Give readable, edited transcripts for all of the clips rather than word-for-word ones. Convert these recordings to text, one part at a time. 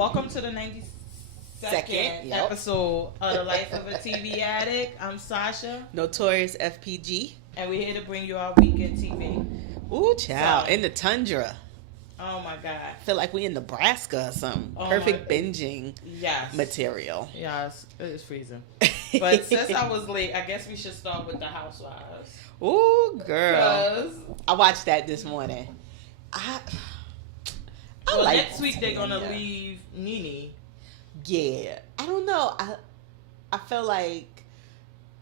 Welcome to the 92nd episode of The Life of a TV Addict. I'm Sasha. Notorious FPG. And we're here to bring you our weekend TV. Ooh, child. In the tundra. Oh, my God. I feel like we in Nebraska or something. Perfect binging material. Yes, it's freezing. But since I was late, I guess we should start with The Housewives. Ooh, girl. I watched that this morning. Next week they're going to leave Nene. Yeah. I don't know. I feel like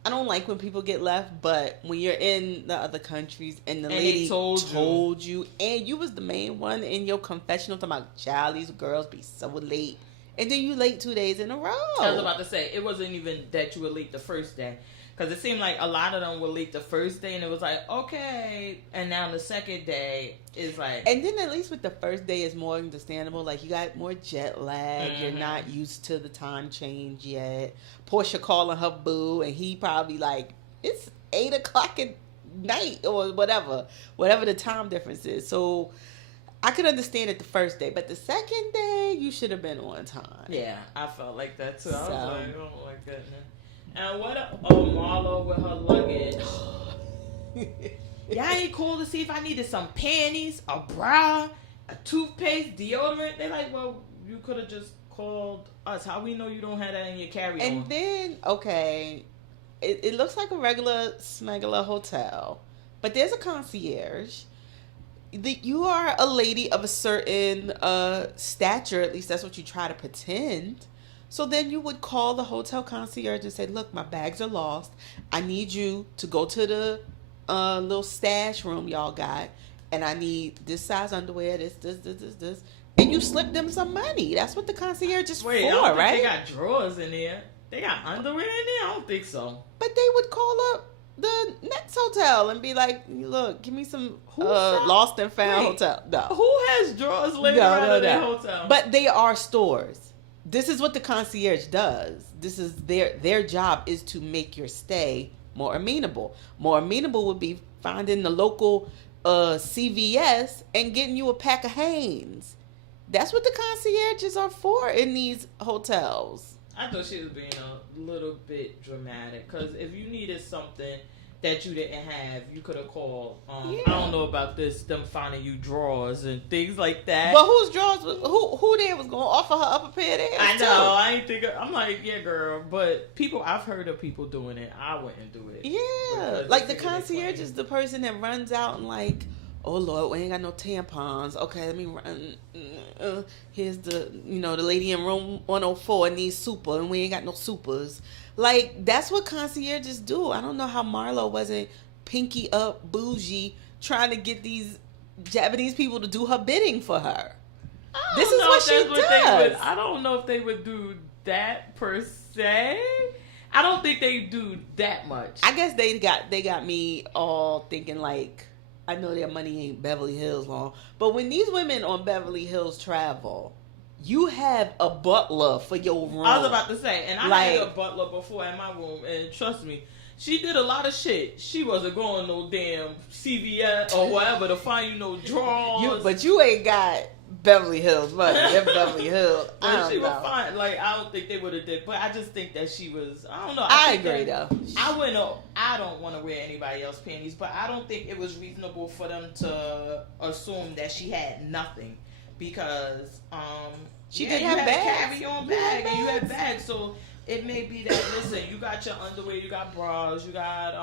I don't like when people get left, but when you're in the other countries and the lady told you, and you was the main one in your confessional talking about, child, these girls be so late. And then you late 2 days in a row. I was about to say, it wasn't even that you were late the first day. Because it seemed like a lot of them were late the first day, and it was like, okay. And now the second day is like... And then at least with the first day, it's more understandable. Like, you got more jet lag. Mm-hmm. You're not used to the time change yet. Portia calling her boo, and he probably like, it's 8 o'clock at night or whatever. Whatever the time difference is. So... I could understand it the first day, but the second day, you should have been on time. Yeah, I felt like that too. I was like, oh my goodness. And what Marlo with her luggage. Y'all ain't called to see if I needed some panties, a bra, a toothpaste, deodorant. They're like, well, you could have just called us. How we know you don't have that in your carry-on? And then, okay, it looks like a regular smuggler hotel, but there's a concierge. You are a lady of a certain stature, at least that's what you try to pretend. So then you would call the hotel concierge and say, look, my bags are lost. I need you to go to the little stash room y'all got, and I need this size underwear, this. And you slip them some money. That's what the concierge is for, right? They got drawers in there. They got underwear in there? I don't think so. But they would call up the next hotel and be like, look, give me some lost and found hotel. No. Who has drawers laying around in their hotel? But they are stores. This is what the concierge does. This is their job is to make your stay more amenable. More amenable would be finding the local CVS and getting you a pack of Hanes. That's what the concierges are for in these hotels. I thought she was being a little bit dramatic, because if you needed something that you didn't have, you could have called. I don't know about them finding you drawers and things like that. But whose drawers? Who there was going to offer her up a pair of theirs? I know. I ain't think. I'm like, yeah, girl. But I've heard of people doing it. I wouldn't do it. Yeah, like the concierge is the person that runs out and like, oh Lord, we ain't got no tampons. Okay, let me run. Here's the lady in room 104 needs super, and we ain't got no supers. Like, that's what concierges do. I don't know how Marlo wasn't pinky up, bougie, trying to get these Japanese people to do her bidding for her. This is what she does. I don't know if they would do that per se. I don't think they do that much. I guess they got me all thinking like, I know their money ain't Beverly Hills long, but when these women on Beverly Hills travel, you have a butler for your room. I was about to say, and I had a butler before in my room, and trust me, she did a lot of shit. She wasn't going no damn CVS or whatever to find you no drawers. But you ain't got Beverly Hills money. They're Beverly Hills. But she was fine. Like, I don't think they would have did. But I just think that she was. I don't know. I agree though. I don't want to wear anybody else's panties, but I don't think it was reasonable for them to assume that she had nothing, because she did have bags. Carry-on bag, and you had bags. So it may be that, listen, you got your underwear, you got bras, you got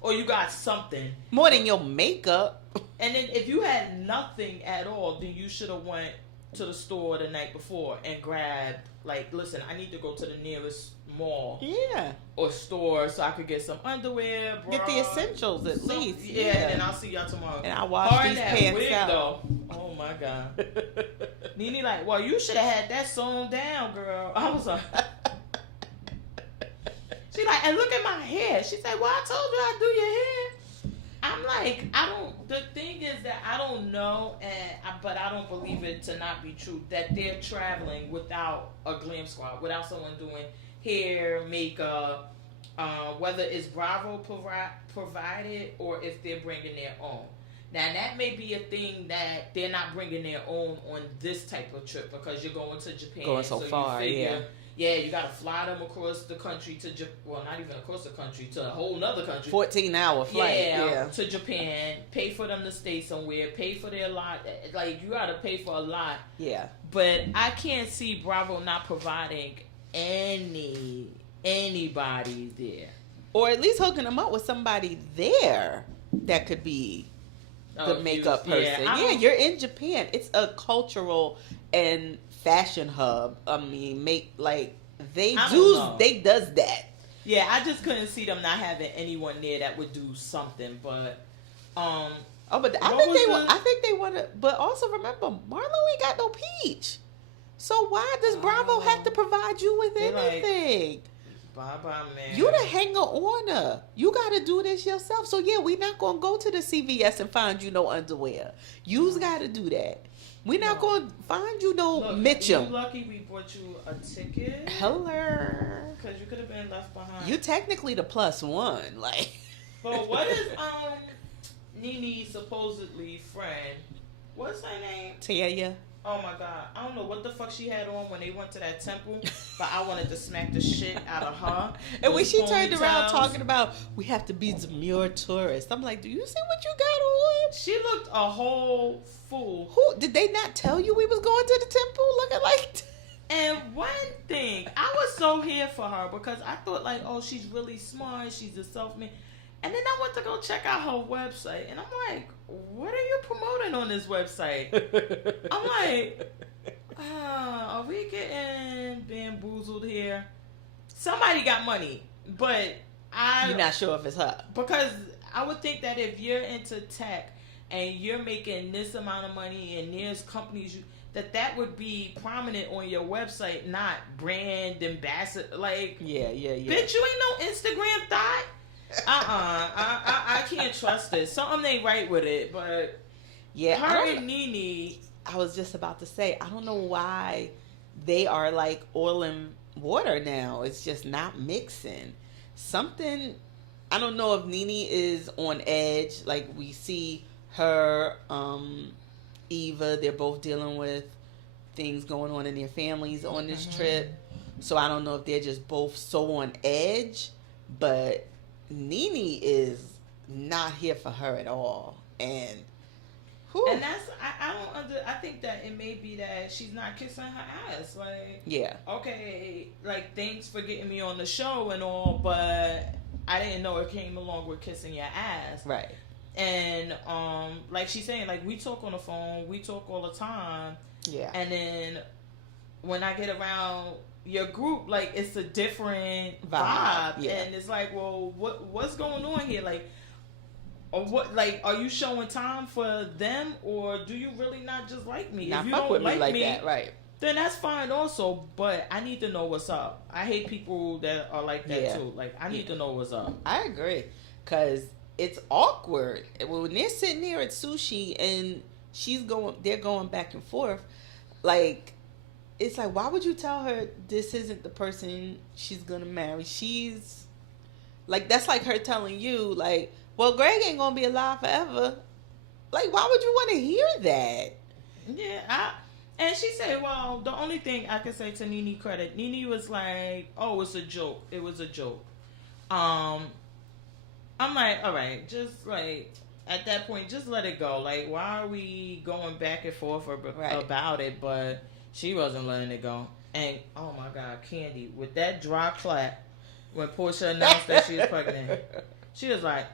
or you got something more than your makeup. And then if you had nothing at all, then you should have went to the store the night before and grabbed, like, listen, I need to go to the nearest mall, or store, so I could get some underwear, bras, get the essentials at least. Yeah, and I'll see y'all tomorrow. And I wash these pants wig, out. Though. Oh my God. Nene like, well, you should have had that sewn down, girl. I was like. She like, and look at my hair. She said, well, I told you I'd do your hair. I'm like, the thing is that I don't know, but I don't believe it to not be true, that they're traveling without a glam squad, without someone doing hair, makeup, whether it's Bravo provided or if they're bringing their own. Now that may be a thing that they're not bringing their own on this type of trip because you're going to Japan. Going so far, you got to fly them across the country to Japan. Well, not even across the country, to a whole nother country. 14-hour flight. To Japan. Pay for them to stay somewhere. Pay for their lot. Like, you got to pay for a lot. Yeah. But I can't see Bravo not providing anybody there. Or at least hooking them up with somebody there that could be the makeup person. Yeah, you're in Japan. It's a cultural and fashion hub. I mean, they does that. Yeah, I just couldn't see them not having anyone there that would do something. But I think they want to. But also remember, Marlo ain't got no peach. So why does Bravo have to provide you with anything? Bye-bye, man. You the hanger-oner. You got to do this yourself. So, yeah, we not going to go to the CVS and find you no underwear. You's got to do that. We not going to find you no Mitchum. You lucky we bought you a ticket. Hello. Because you could have been left behind. You technically the +1. Like. But what is Nene's supposedly friend? What's her name? Taya. Oh my God. I don't know what the fuck she had on when they went to that temple, but I wanted to smack the shit out of her. And when she turned around talking about, we have to be demure tourists. I'm like, do you see what you got on? She looked a whole fool. Who? Did they not tell you we was going to the temple looking like? And one thing, I was so here for her because I thought like, oh, she's really smart. She's a self-made. And then I went to go check out her website, and I'm like, what are you promoting on this website? I'm like, are we getting bamboozled here? Somebody got money, but you're not sure if it's her. Because I would think that if you're into tech and you're making this amount of money and there's companies that would be prominent on your website, not brand ambassador. Like, yeah. Bitch, you ain't no Instagram thought. I can't trust this. Something ain't right with it, but yeah, her and Nene. I was just about to say, I don't know why they are like oil and water now. It's just not mixing. Something, I don't know if Nene is on edge. Like we see her, Eva, they're both dealing with things going on in their families on this trip. So I don't know if they're just both so on edge, but Nene is not here for her at all, and that's I think that it may be that she's not kissing her ass. Like, yeah, okay, like thanks for getting me on the show and all, but I didn't know it came along with kissing your ass, right? And like she's saying, like we talk on the phone, we talk all the time, yeah, and then when I get around your group, like it's a different vibe. Yeah. And it's like, well, what's going on here? Like, or what? Like, are you showing time for them, or do you really not just like me? Not if you fuck don't with like me like that, right? Then that's fine also. But I need to know what's up. I hate people that are like that too. Like, I need to know what's up. I agree, because it's awkward when they're sitting there at sushi and they're going back and forth, like. It's like, why would you tell her this isn't the person she's gonna marry? She's like, that's like her telling you, like, well, Greg ain't gonna be alive forever. Like, why would you want to hear that? Yeah, and she said, well, the only thing I can say to Nene credit, Nene was like, oh, it's a joke. It was a joke. I'm like, all right, just like at that point, just let it go. Like, why are we going back and forth about it? But she wasn't letting it go. And, oh my God, Candy, with that dry clap, when Portia announced that she was pregnant, she was like,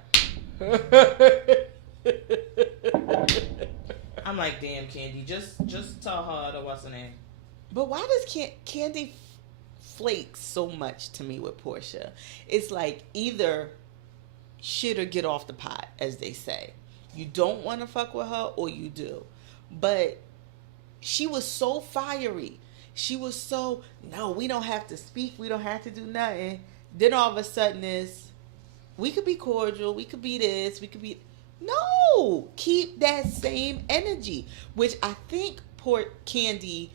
I'm like, damn, Candy, just tell her what's her name. But why does Candy flake so much to me with Portia? It's like either shit or get off the pot, as they say. You don't want to fuck with her or you do. But she was so fiery. She was so, no, we don't have to speak. We don't have to do nothing. Then all of a sudden we could be cordial. We could be this. We could be. No. Keep that same energy. Which I think poor Candy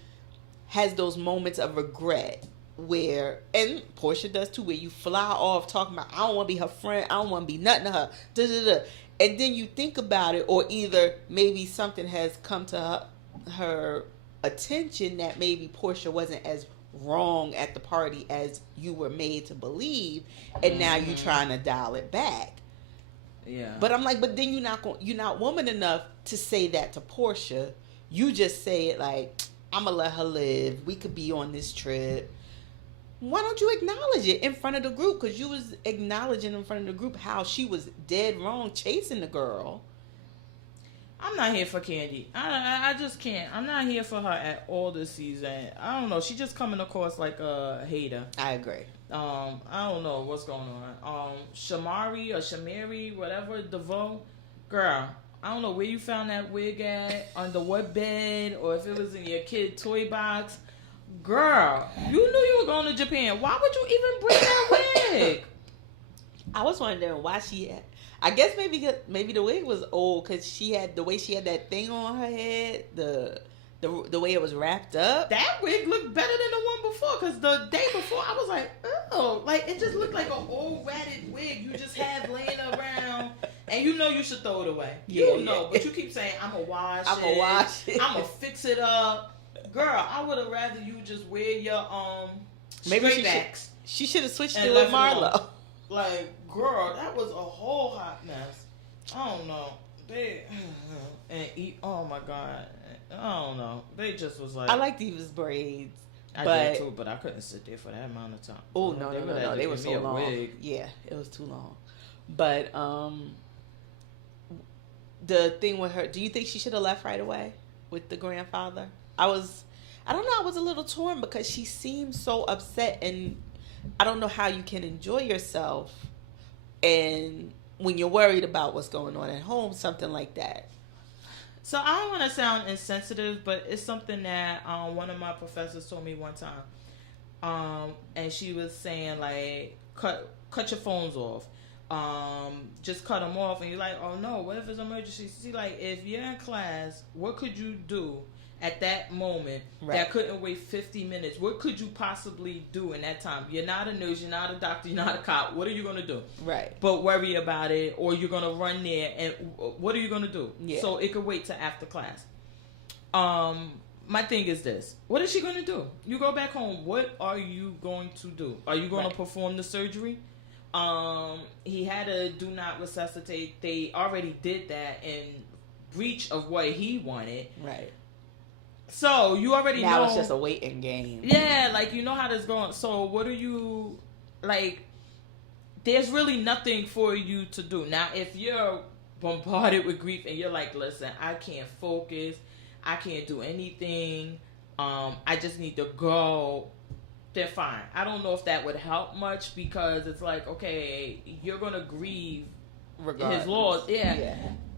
has those moments of regret where, and Portia does too, where you fly off talking about, I don't want to be her friend. I don't want to be nothing to her. Da, da, da. And then you think about it, or either maybe something has come to her attention that maybe Portia wasn't as wrong at the party as you were made to believe, and now you're trying to dial it back. Yeah. But I'm like, but then you're not woman enough to say that to Portia. You just say it like, I'm gonna let her live. We could be on this trip. Why don't you acknowledge it in front of the group? Because you was acknowledging in front of the group how she was dead wrong chasing the girl. I'm not here for Kandi. I just can't. I'm not here for her at all this season. I don't know. She just coming across like a hater. I agree. I don't know what's going on. Shamari, whatever, DeVoe. Girl, I don't know where you found that wig at, under what bed, or if it was in your kid toy box. Girl, you knew you were going to Japan. Why would you even bring that wig? I was wondering why she had. I guess maybe the wig was old because she had the way she had that thing on her head, the way it was wrapped up. That wig looked better than the one before, because the day before I was like, oh, like it just looked like an old ratted wig you just have laying around, and you know you should throw it away. You know, but you keep saying I'm gonna wash it. I'm gonna fix it up. Girl, I would have rather you just wear your straight backs. She should have switched it with Marlo. Like, girl, that was a whole hot mess. I don't know. And eat. Oh my god. I don't know. They just was like. I like Diva's braids. I did too, but I couldn't sit there for that amount of time. Oh no, they were so long. Wig. Yeah, it was too long. But the thing with her, do you think she should have left right away with the grandfather? I don't know. I was a little torn because she seemed so upset, and I don't know how you can enjoy yourself and when you're worried about what's going on at home, something like that. So I don't want to sound insensitive, but it's something that one of my professors told me one time. And she was saying, like, cut your phones off. Just cut them off. And you're like, oh no, what if it's an emergency? See, like, if you're in class, what could you do at that moment that couldn't wait 50 minutes? What could you possibly do in that time? You're not a nurse, you're not a doctor, you're not a cop. What are you going to do? Right. But worry about it, or you're going to run there, and what are you going to do? Yeah. So it could wait till after class. My thing is this. What is she going to do? You go back home. What are you going to do? Are you going to perform the surgery? He had a do not resuscitate. They already did that in breach of what he wanted. Right. So you already know. Now it's just a waiting game. Yeah, like you know how this going. So what are you like? There's really nothing for you to do now. If you're bombarded with grief and you're like, listen, I can't focus, I can't do anything. I just need to go. Then fine. I don't know if that would help much because it's like, okay, you're gonna grieve his loss. Yeah.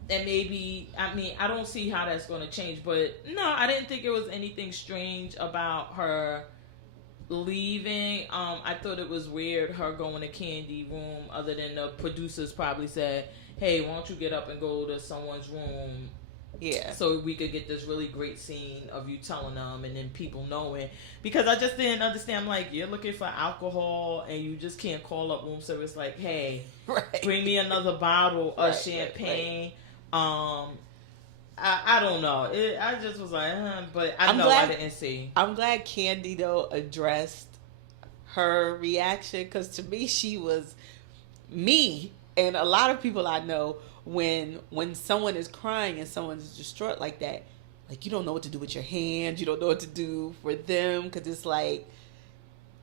And maybe, I mean, I don't see how that's going to change. But, no, I didn't think it was anything strange about her leaving. I thought it was weird, her going to Kandi room, other than the producers probably said, hey, why don't you get up and go to someone's room? Yeah. So we could get this really great scene of you telling them and then people knowing. Because I just didn't understand. I'm like, you're looking for alcohol and you just can't call up room service like, hey, bring me another bottle of champagne. I don't know. I just was like, but I didn't see. I'm glad Kandi though addressed her reaction because to me she was me and a lot of people I know when someone is crying and someone is distraught like that, like you don't know what to do with your hands, you don't know what to do for them because it's like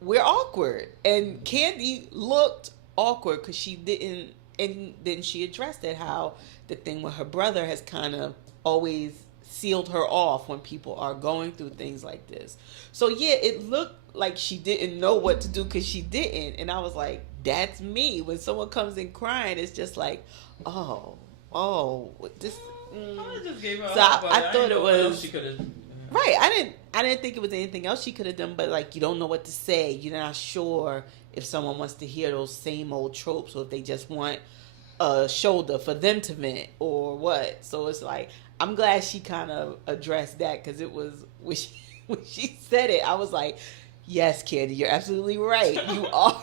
we're awkward and Kandi looked awkward because she didn't. And then she addressed it, how the thing with her brother has kind of always sealed her off when people are going through things like this. So, yeah, it looked like she didn't know what to do because she didn't. And I was like, that's me. When someone comes in crying, it's just like, this. I just gave her so I thought it was. She could have. Right. I didn't think it was anything else she could have done, but like you don't know what to say. You're not sure if someone wants to hear those same old tropes or if they just want a shoulder for them to vent or what. So it's like I'm glad she kind of addressed that because it was when she said it, I was like, yes, Kandi, you're absolutely right. You are.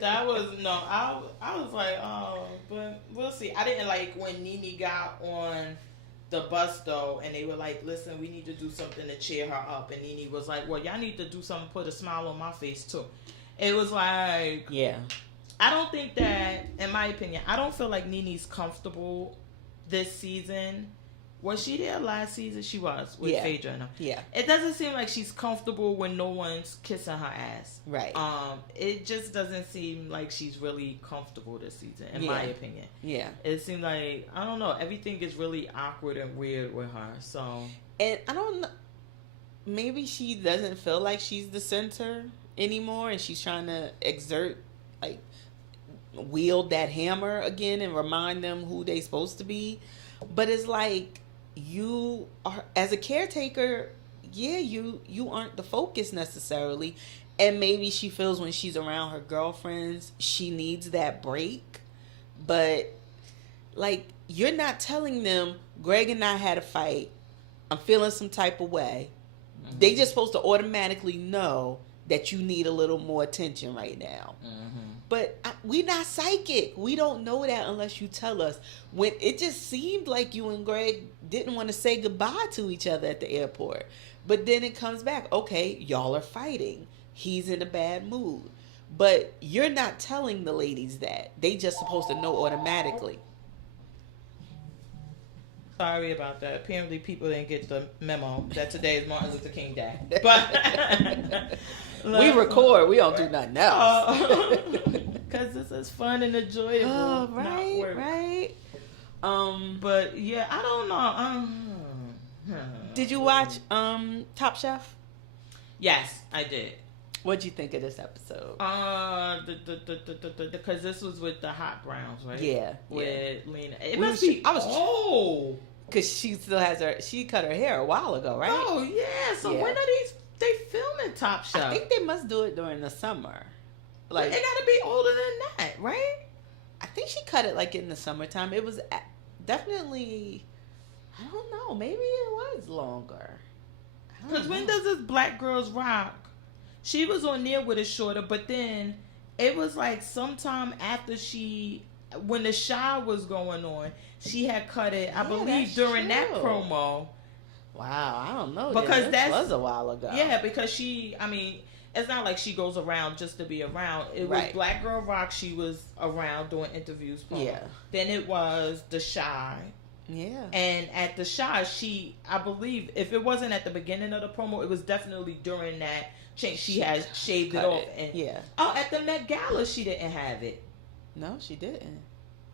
That was no. I was like, oh, but we'll see. I didn't like when Nene got on the bus though, and they were like, listen, we need to do something to cheer her up, and Nene was like, well, y'all need to do something, put a smile on my face too. It was like, Yeah. I don't think that, in my opinion, I don't feel like Nene's comfortable this season. Was she there last season? She was with Yeah. Phaedra and them. Yeah. It doesn't seem like she's comfortable when no one's kissing her ass. Right. It just doesn't seem like she's really comfortable this season, in Yeah. my opinion. Yeah. It seems like, I don't know, everything is really awkward and weird with her. So, And I don't know. Maybe she doesn't feel like she's the center anymore, and she's trying to wield that hammer again and remind them who they supposed to be. But it's like, you are, as a caretaker, yeah, you aren't the focus necessarily. And maybe she feels when she's around her girlfriends, she needs that break. But like, you're not telling them, Greg and I had a fight, I'm feeling some type of way. Mm-hmm. They just supposed to automatically know that you need a little more attention right now. Mm-hmm. But we not psychic. We don't know that unless you tell us. When it just seemed like you and Greg didn't want to say goodbye to each other at the airport. But then it comes back. Okay, y'all are fighting. He's in a bad mood. But you're not telling the ladies that. They just supposed to know automatically. sorry about that. Apparently people didn't get the memo that today is Martin Luther King Day. But we record. We don't do nothing else. Because this is fun and enjoyable. Oh, right, right. But yeah, I don't know. Did you watch Top Chef? Yes, I did. What'd you think of this episode? Because this was with the Hot Browns, right? Yeah, with Lena. It must be. Because she still has she cut her hair a while ago, right? Oh yeah. So when are they filming Top Chef? I think they must do it during the summer. Like, it got to be older than that, right? I think she cut it like in the summertime. It was definitely, I don't know, maybe it was longer. Because when does this Black Girls Rock? She was on there with a shorter, but then it was like sometime after when the Shy was going on, she had cut it, I believe, during that promo. Wow, I don't know. Because that was a while ago. Yeah, because it's not like she goes around just to be around. It was Black Girl Rock. She was around doing interviews. Yeah. Then it was the Shy. Yeah. And at the Shy, I believe, if it wasn't at the beginning of the promo, it was definitely during that change. She had shaved it off. And, at the Met Gala, she didn't have it. No, she didn't.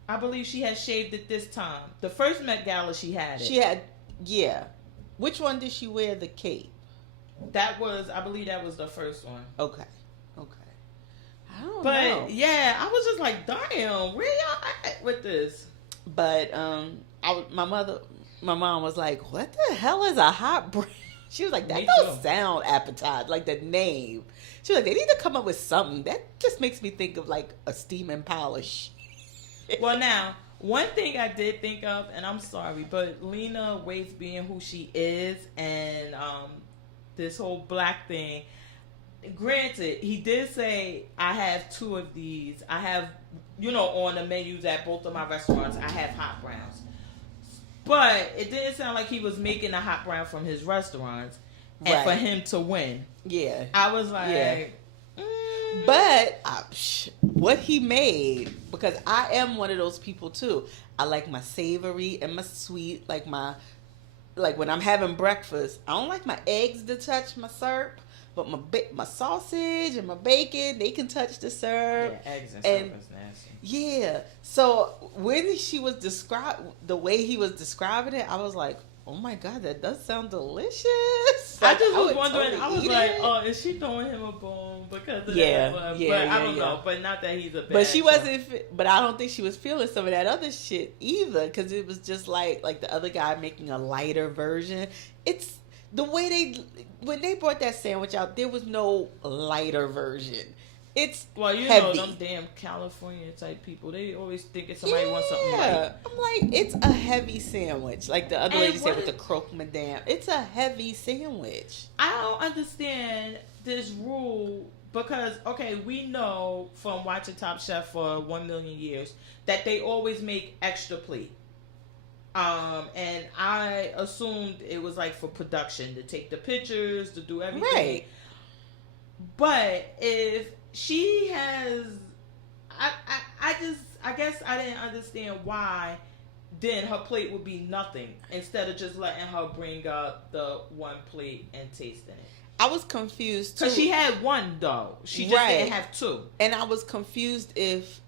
I believe she had shaved it this time. The first Met Gala, she had it. She had, yeah. Which one did she wear the cape? I believe that was the first one. Okay. I don't know. But yeah, I was just like, damn, where y'all at with this? But my mom was like, what the hell is a hot brand? She was like, that don't sound appetizing, like the name. She was like, they need to come up with something. That just makes me think of like a steam and polish. Well, now, one thing I did think of, and I'm sorry, but Lena Waithe being who she is, and this whole black thing, granted, he did say, I have 2 of these. I have, on the menus at both of my restaurants, I have hot browns. But it didn't sound like he was making a hot brown from his restaurants and for him to win. Yeah. I was like... Yeah. But what he made, because I am one of those people too. I like my savory and my sweet, like when I'm having breakfast, I don't like my eggs to touch my syrup, but my sausage and my bacon, they can touch the syrup. Yeah, eggs and syrup is nasty. Yeah. So when the way he was describing it, I was like, oh my God, that does sound delicious. I just was wondering, I was like, oh, is she throwing him a bone because of that? But I don't know. But not that he's a bad But she wasn't, but I don't think she was feeling some of that other shit either, because it was just like the other guy making a lighter version. It's the way when they brought that sandwich out, there was no lighter version. It's Well, you heavy. know them damn California type people. They always think if somebody wants something light. I'm like, it's a heavy sandwich. Like the other And lady said what with the is- croque madame. It's a heavy sandwich. I don't understand this rule because okay, we know from watching Top Chef for 1,000,000 years that they always make extra plate. And I assumed it was like for production to take the pictures, to do everything. Right. But if she has, I guess I didn't understand why. Then her plate would be nothing instead of just letting her bring up the one plate and tasting it. I was confused too. Because she had one though. She just Right. didn't have two. And I was confused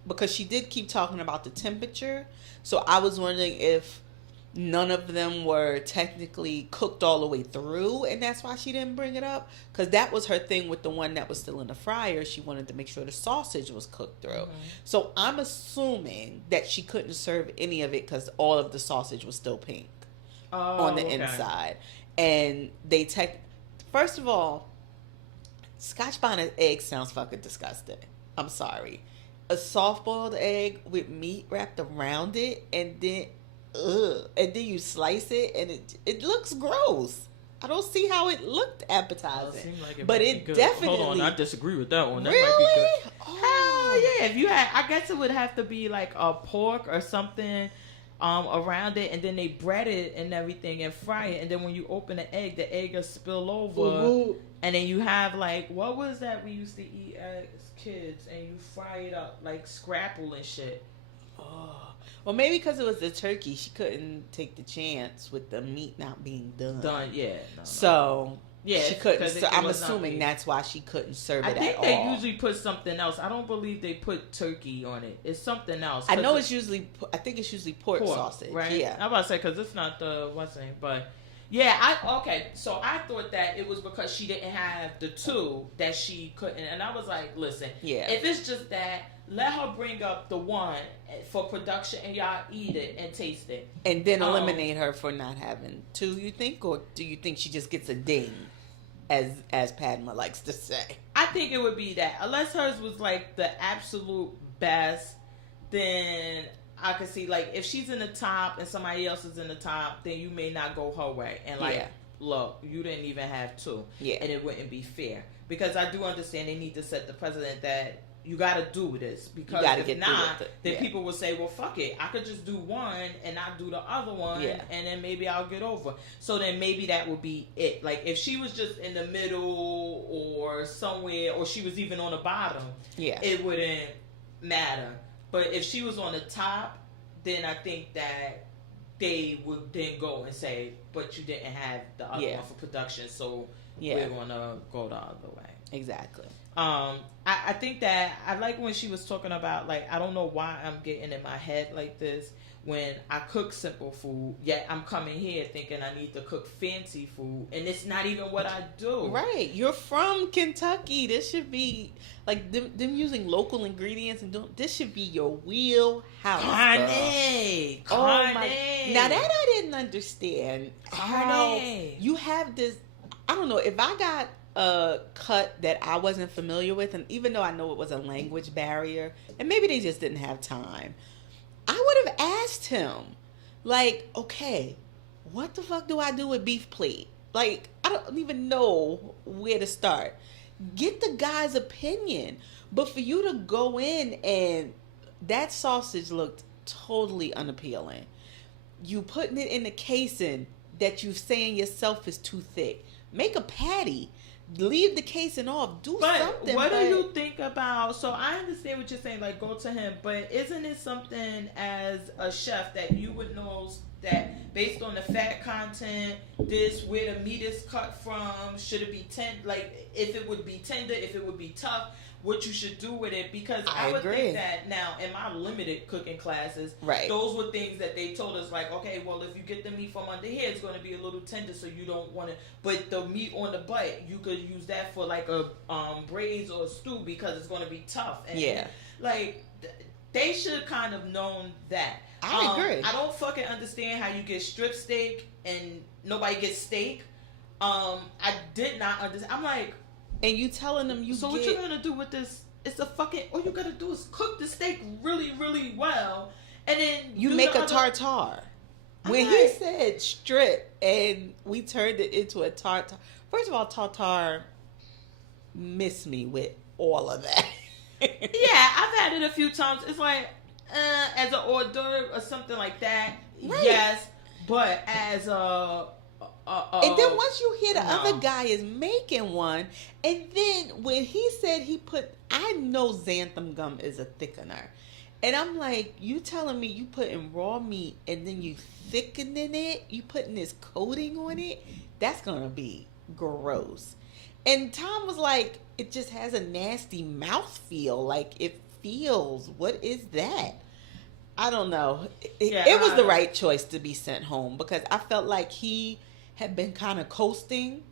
because she did keep talking about the temperature. So I was wondering if none of them were technically cooked all the way through, and that's why she didn't bring it up. Because that was her thing with the one that was still in the fryer. She wanted to make sure the sausage was cooked through. Mm-hmm. So I'm assuming that she couldn't serve any of it because all of the sausage was still pink on the inside. And they first of all, Scotch bonnet egg sounds fucking disgusting. I'm sorry. A soft boiled egg with meat wrapped around it, and then you slice it, and it looks gross. I don't see how it looked appetizing. But it definitely. Hold on, I disagree with that one. That Really? might be good. Oh. Hell yeah! If you had, I guess it would have to be like a pork or something around it, and then they bread it and everything and fry it, and then when you open the egg will spill over, Ooh. and then you have like what was that we used to eat as kids, and you fry it up like scrapple and shit. Oh. Well, maybe because it was the turkey, she couldn't take the chance with the meat not being done. Yeah. No. So Yeah, she couldn't. because So it I'm was not assuming beef. that's why she couldn't serve I it think at they all. usually put something else. I don't believe they put turkey on it. It's something else. I know it's usually. I think it's usually pork sausage. right? Yeah. I'm about to say because it's not the what's name, but yeah. Okay. So I thought that it was because she didn't have the two that she couldn't, and I was like, listen, Yeah. if it's just that, let her bring up the one for production, and y'all eat it and taste it, And then eliminate her for not having two. You think, or do you think she just gets a ding, as Padma likes to say? I think it would be that. Unless hers was like the absolute best, then I could see like if she's in the top and somebody else is in the top, then you may not go her way. And like, Yeah. look, you didn't even have two. Yeah. And it wouldn't be fair. Because I do understand they need to set the precedent that you got to do this. Because gotta if get through not, with it. then Yeah. people will say, well, fuck it. I could just do one and not do the other one. Yeah. And then maybe I'll get over. So then maybe that would be it. Like if she was just in the middle or somewhere, or she was even on the bottom, Yeah. it wouldn't matter. But if she was on the top, then I think that they would then go and say, but you didn't have the other Yeah. one for production, so Yeah. we're gonna go the other way. Exactly. I think that I like when she was talking about like I don't know why I'm getting in my head like this when I cook simple food, yet I'm coming here thinking I need to cook fancy food, and it's not even what I do. Right. You're from Kentucky. This should be like them using local ingredients and this should be your wheelhouse. Carne. Oh Carne. my. Now that I didn't understand how Carne. you have this. I don't know if I got a cut that I wasn't familiar with, and even though I know it was a language barrier, and maybe they just didn't have time, I would have asked him, like, okay, what the fuck do I do with beef plate? Like, I don't even know where to start. Get the guy's opinion. But for you to go in and that sausage looked totally unappealing. You putting it in the casing that you saying yourself is too thick. Make a patty. Leave the casing off. Do something. But what do you think about? So I understand what you're saying. Like, go to him. But isn't it something as a chef that you would know that based on the fat content, this where the meat is cut from? Should it be tender? Like, if it would be tender, if it would be tough, what you should do with it? Because I would agree. think that now in my limited cooking classes, Right. those were things that they told us. Like, okay, well, if you get the meat from under here, it's going to be a little tender, so you don't want to. But the meat on the butt, you could use that for like a braise or a stew because it's going to be tough. And Yeah. like they should kind of known that. I agree. I don't fucking understand how you get strip steak and nobody gets steak. I did not understand. I'm like, And you telling them so what you gonna do with this it's a fucking. All you gotta do is cook the steak really, really well, and then you do make the a other- tartare. When I'm he like- said strip and we turned it into a tartare, first of all, tartare missed me with all of that. Yeah, I've had it a few times. It's like as an hors d'oeuvre or something like that. Right. Yes, but as a and then once you hear the no. other guy is making one, and then when he said he put, I know xanthan gum is a thickener. And I'm like, you telling me you putting raw meat and then you thickening it, you putting this coating on it, that's gonna be gross. And Tom was like, it just has a nasty mouth feel, like it feels, what is that? I don't know. It was the right choice to be sent home, because I felt like he had been kind of coasting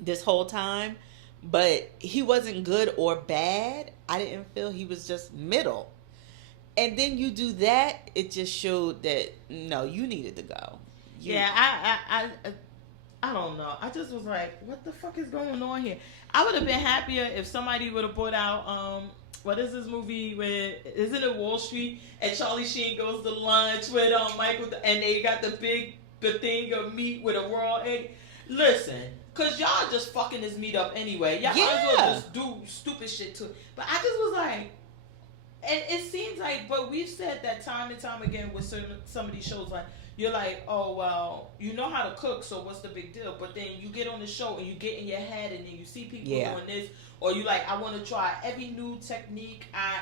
this whole time, but he wasn't good or bad. I didn't feel he was just middle. And then you do that, it just showed that no, you needed to go. I don't know. I just was like, what the fuck is going on here? I would have been happier if somebody would have put out what is this movie with, isn't it Wall Street, and Charlie Sheen goes to lunch with Michael, and they got the thing of meat with a raw egg. Listen, cause y'all just fucking this meat up anyway. Y'all might as well just do stupid shit too. But I just was like, and it seems like, but we've said that time and time again with some of these shows, like, you're like, oh, well, you know how to cook, so what's the big deal? But then you get on the show and you get in your head and then you see people doing this, or you like, I want to try every new technique I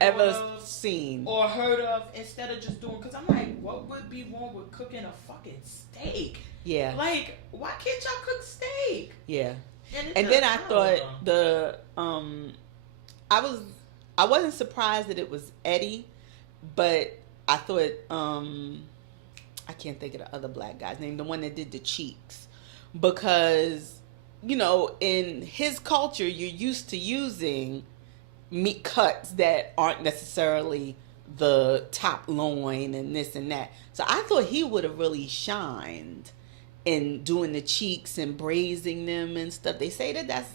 ever seen or heard of, instead of just doing, because I'm like, what would be wrong with cooking a fucking steak? Yeah. Like, why can't y'all cook steak? Yeah. And then I thought I wasn't surprised that it was Eddie, but I thought, I can't think of the other black guy's name, the one that did the cheeks, because, you know, in his culture, you're used to using meat cuts that aren't necessarily the top loin and this and that. So I thought he would have really shined in doing the cheeks and braising them and stuff. They say that that's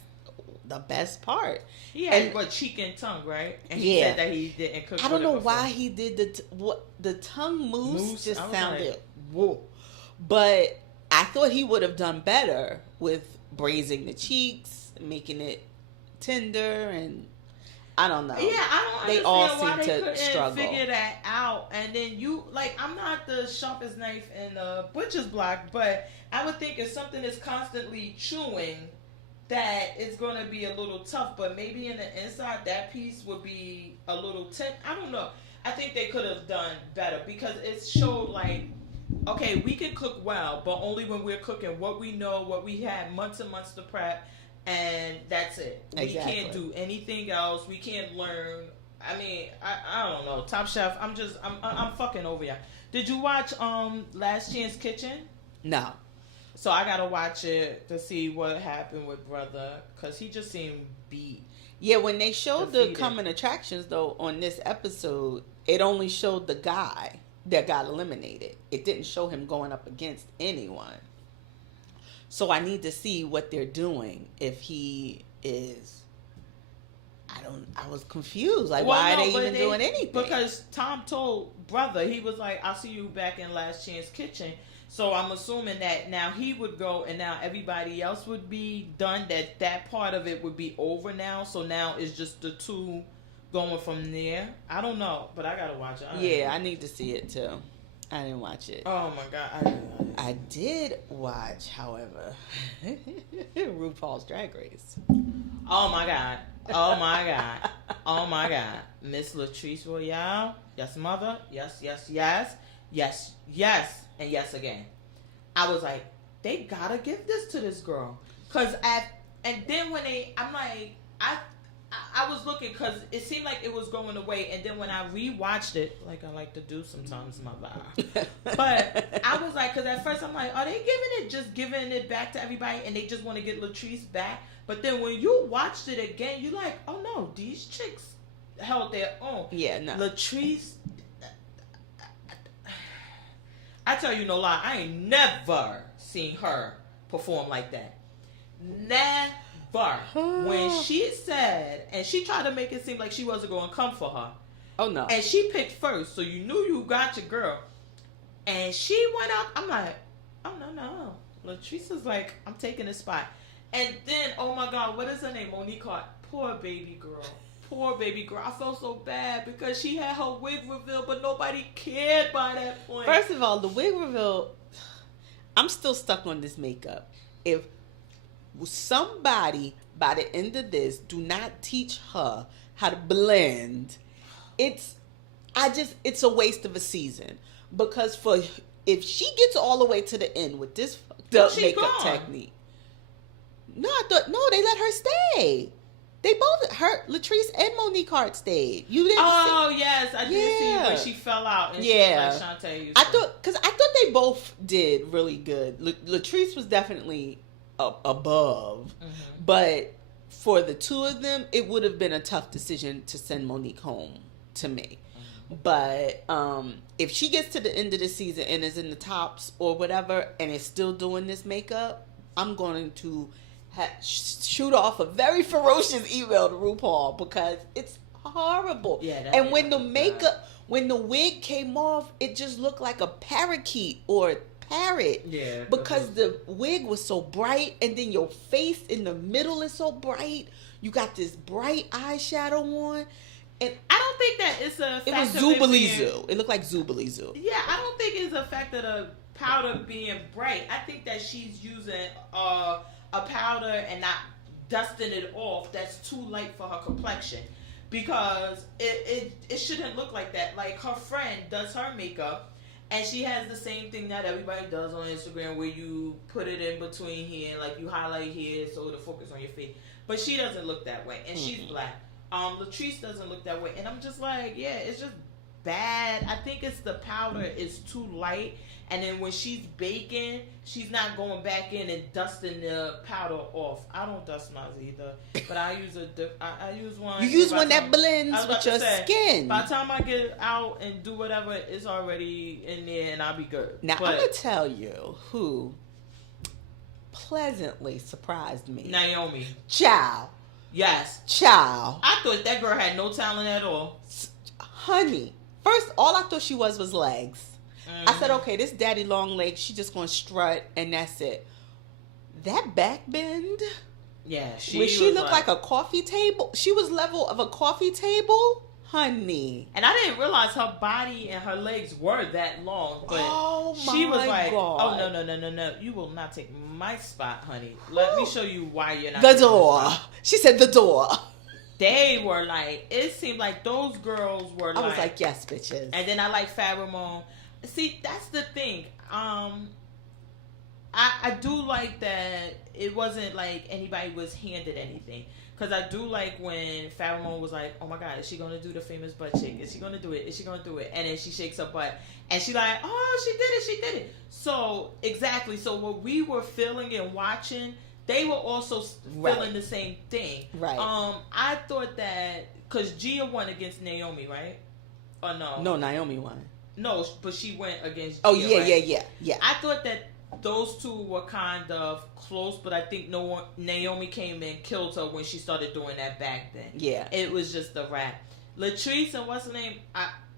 the best part. Yeah, and cheek and tongue, right? And he said that he didn't cook. I don't know why he did the tongue mousse just sounded like, whoa. But I thought he would have done better with braising the cheeks, making it tender, and I don't know. Yeah, I don't they all understand why seem they to couldn't struggle. figure that out. And then you, like, I'm not the sharpest knife in the butcher's block, but I would think if something is constantly chewing, that it's going to be a little tough. But maybe in the inside, that piece would be a little tense. I don't know. I think they could have done better, because it showed like, okay, we can cook well, but only when we're cooking what we know, what we had months and months to prep, and that's it. We can't do anything else. We can't learn. I mean, I don't know. Top Chef, I'm fucking over y'all. Did you watch Last Chance Kitchen? No. So I gotta watch it to see what happened with brother, because he just seemed beat. Yeah, when they showed the coming attractions though on this episode, it only showed the guy that got eliminated. It didn't show him going up against anyone. So I need to see what they're doing. If he is, I was confused. Like, why are they even doing anything? Because Tom told brother, he was like, I'll see you back in Last Chance Kitchen. So I'm assuming that now he would go and now everybody else would be done, that part of it would be over now. So now it's just the two going from there. I don't know, but I gotta watch it. I need to see it too. I didn't watch it. Oh my God. I did watch, however, RuPaul's Drag Race. Oh my God. Oh my God. Oh my God. Miss Latrice Royale. Yes, mother. Yes, yes, yes. Yes, yes. And yes again. I was like, they gotta give this to this girl. And then when I'm like, I was looking, because it seemed like it was going away, and then when I rewatched it, like I like to do sometimes in my life, but I was like, because at first I'm like, are they giving it back to everybody, and they just want to get Latrice back? But then when you watched it again, you're like, oh no, these chicks held their own. Yeah, no. Latrice, I tell you no lie, I ain't never seen her perform like that. Never. when she said, and she tried to make it seem like she wasn't going to come for her. Oh, no. And she picked first, so you knew you got your girl. And she went up. I'm like, oh, no. Latrice is like, I'm taking this spot. And then, oh my God, what is her name? Monique Hart. Poor baby girl. I felt so bad because she had her wig reveal, but nobody cared by that point. First of all, the wig reveal, I'm still stuck on this makeup. If somebody, by the end of this, do not teach her how to blend, it's a waste of a season. Because if she gets all the way to the end with this fucked up makeup technique, they let her stay. They both, Latrice and Monique Hart stayed. You didn't see? Yes, I did see when she fell out and she was like, Shantae. I thought they both did really good. Latrice was definitely above, but for the two of them, it would have been a tough decision to send Monique home to me. But if she gets to the end of the season and is in the tops or whatever and is still doing this makeup, I'm going to shoot off a very ferocious email to RuPaul because it's horrible. Yeah, and when the wig came off, it just looked like a parakeet or parrot. Yeah. Because the wig was so bright, and then your face in the middle is so bright. You got this bright eyeshadow on. And I don't think that it's a fact. It was Zoobilee Zoo. It looked like Zoobilee Zoo. Yeah, I don't think it's a fact of the powder being bright. I think that she's using a powder and not dusting it off that's too light for her complexion, because it shouldn't look like that. Like, her friend does her makeup and she has the same thing that everybody does on Instagram, where you put it in between here, like you highlight here so it'll focus on your face, but she doesn't look that way, and she's black. Latrice doesn't look that way, and I'm just like, yeah, it's just bad. I think it's the powder is too light, and then when she's baking, she's not going back in and dusting the powder off. I don't dust mine either, but I use one. You use one that blends with your skin. By the time I get out and do whatever, it's already in there, and I'll be good. Now, I'm gonna tell you who pleasantly surprised me. Naomi. Ciao. Yes. Ciao. I thought that girl had no talent at all. Honey. First, all I thought she was legs. I said, okay, this daddy long legs, she just gonna strut and that's it. That back bend. Yeah, she looked like a coffee table. She was level of a coffee table. Honey. And I didn't realize her body and her legs were that long. But she was like, God. Oh, no. You will not take my spot, honey. Let me show you why you're not. The door. She said the door. They were like, it seemed like those girls were like. I was like, yes, bitches. And then I like Fat Ramon. See, that's the thing. I do like that it wasn't like anybody was handed anything. Because I do like when Fat Ramon was like, oh my God, is she going to do the famous butt shake? Is she going to do it? Is she going to do it? And then she shakes her butt. And she like, oh, she did it. So, exactly. So, what we were feeling and watching, they were also feeling the same thing. Right. I thought that, because Gia won against Naomi, right? Or no? No, Naomi won. No, but she went against Gia, oh, yeah, right? yeah. I thought that those two were kind of close, but I think Naomi came and killed her when she started doing that back then. Yeah. It was just a rap. Latrice and what's her name?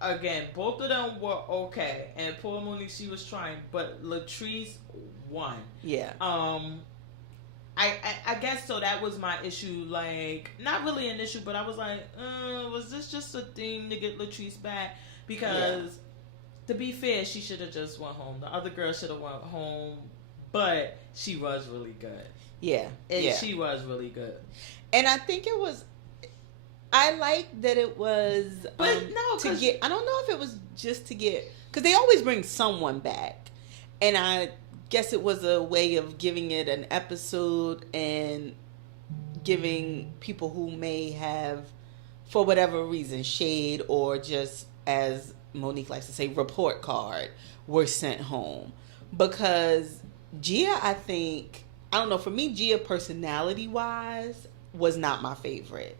Again, both of them were okay. And poor Monique, she was trying, but Latrice won. Yeah. I guess so. That was my issue. Like, not really an issue, but I was like, was this just a thing to get Latrice back? Because, to be fair, she should have just went home. The other girl should have went home, but she was really good. Yeah. She was really good. And I think it was, I like that it was, but no, to get, I don't know if it was just to get, because they always bring someone back. And I guess it was a way of giving it an episode and giving people who may have, for whatever reason, shade or just, as Monique likes to say, report card, were sent home. Because Gia, I think, I don't know, for me, Gia, personality-wise, was not my favorite.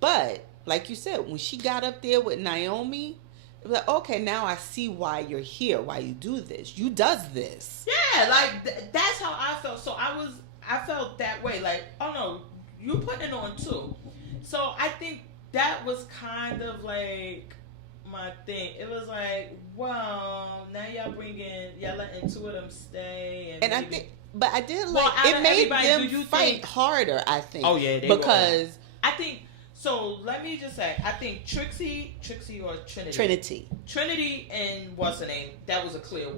But, like you said, when she got up there with Naomi, it was like, okay, now I see why you're here, why you do this. You does this. Yeah, like, that's how I felt. So I felt that way. Like, oh no, you putting on two. So I think that was kind of like my thing. It was like, well, now y'all letting two of them stay, And maybe, I think, but I did Well, like out it of made everybody, them do you fight think- harder. I think. Oh, yeah, they because I think so. Let me just say, I think Trixie or Trinity, and what's her name?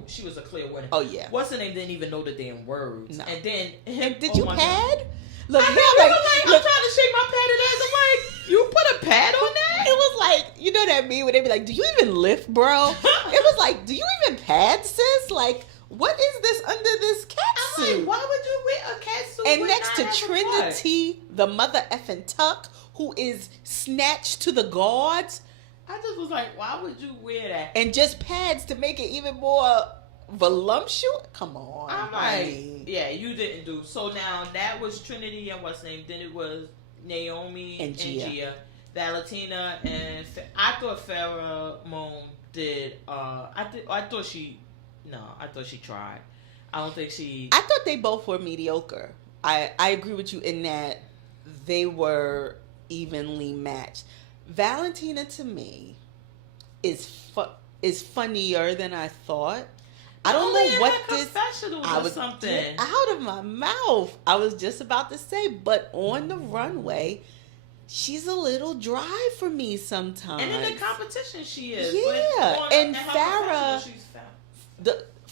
She was a clear winner. Oh yeah. What's her name didn't even know the damn words. No. And then And did oh you my pad? God. Look, I he know, was you like, were like, look, I'm trying to shake my padded ass. I'm like, you put a pad on that? it was like, you know that meme where they be like, do you even lift, bro? It was like, do you even pad, sis? Like, what is this under this cat I'm suit? like, why would you wear a cat suit? And with next to not having a butt? Trinity, the mother effing Tuck, who is snatched to the guards, I just was like, why would you wear that? and just pads to make it even more voluptuous. Come on, I'm honey. like, yeah, you didn't do. So now that was Trinity and what's name. Then it was Naomi And Gia. Valentina, and I thought Farrah Moan did. I thought she tried. I don't think she. I thought they both were mediocre. I agree with you in that they were evenly matched. Valentina to me is funnier than I thought. I don't know what this. I was something out of my mouth. I was just about to say, but on the runway, she's a little dry for me sometimes. And in the competition, she is. Yeah, and Farrah, she's fat.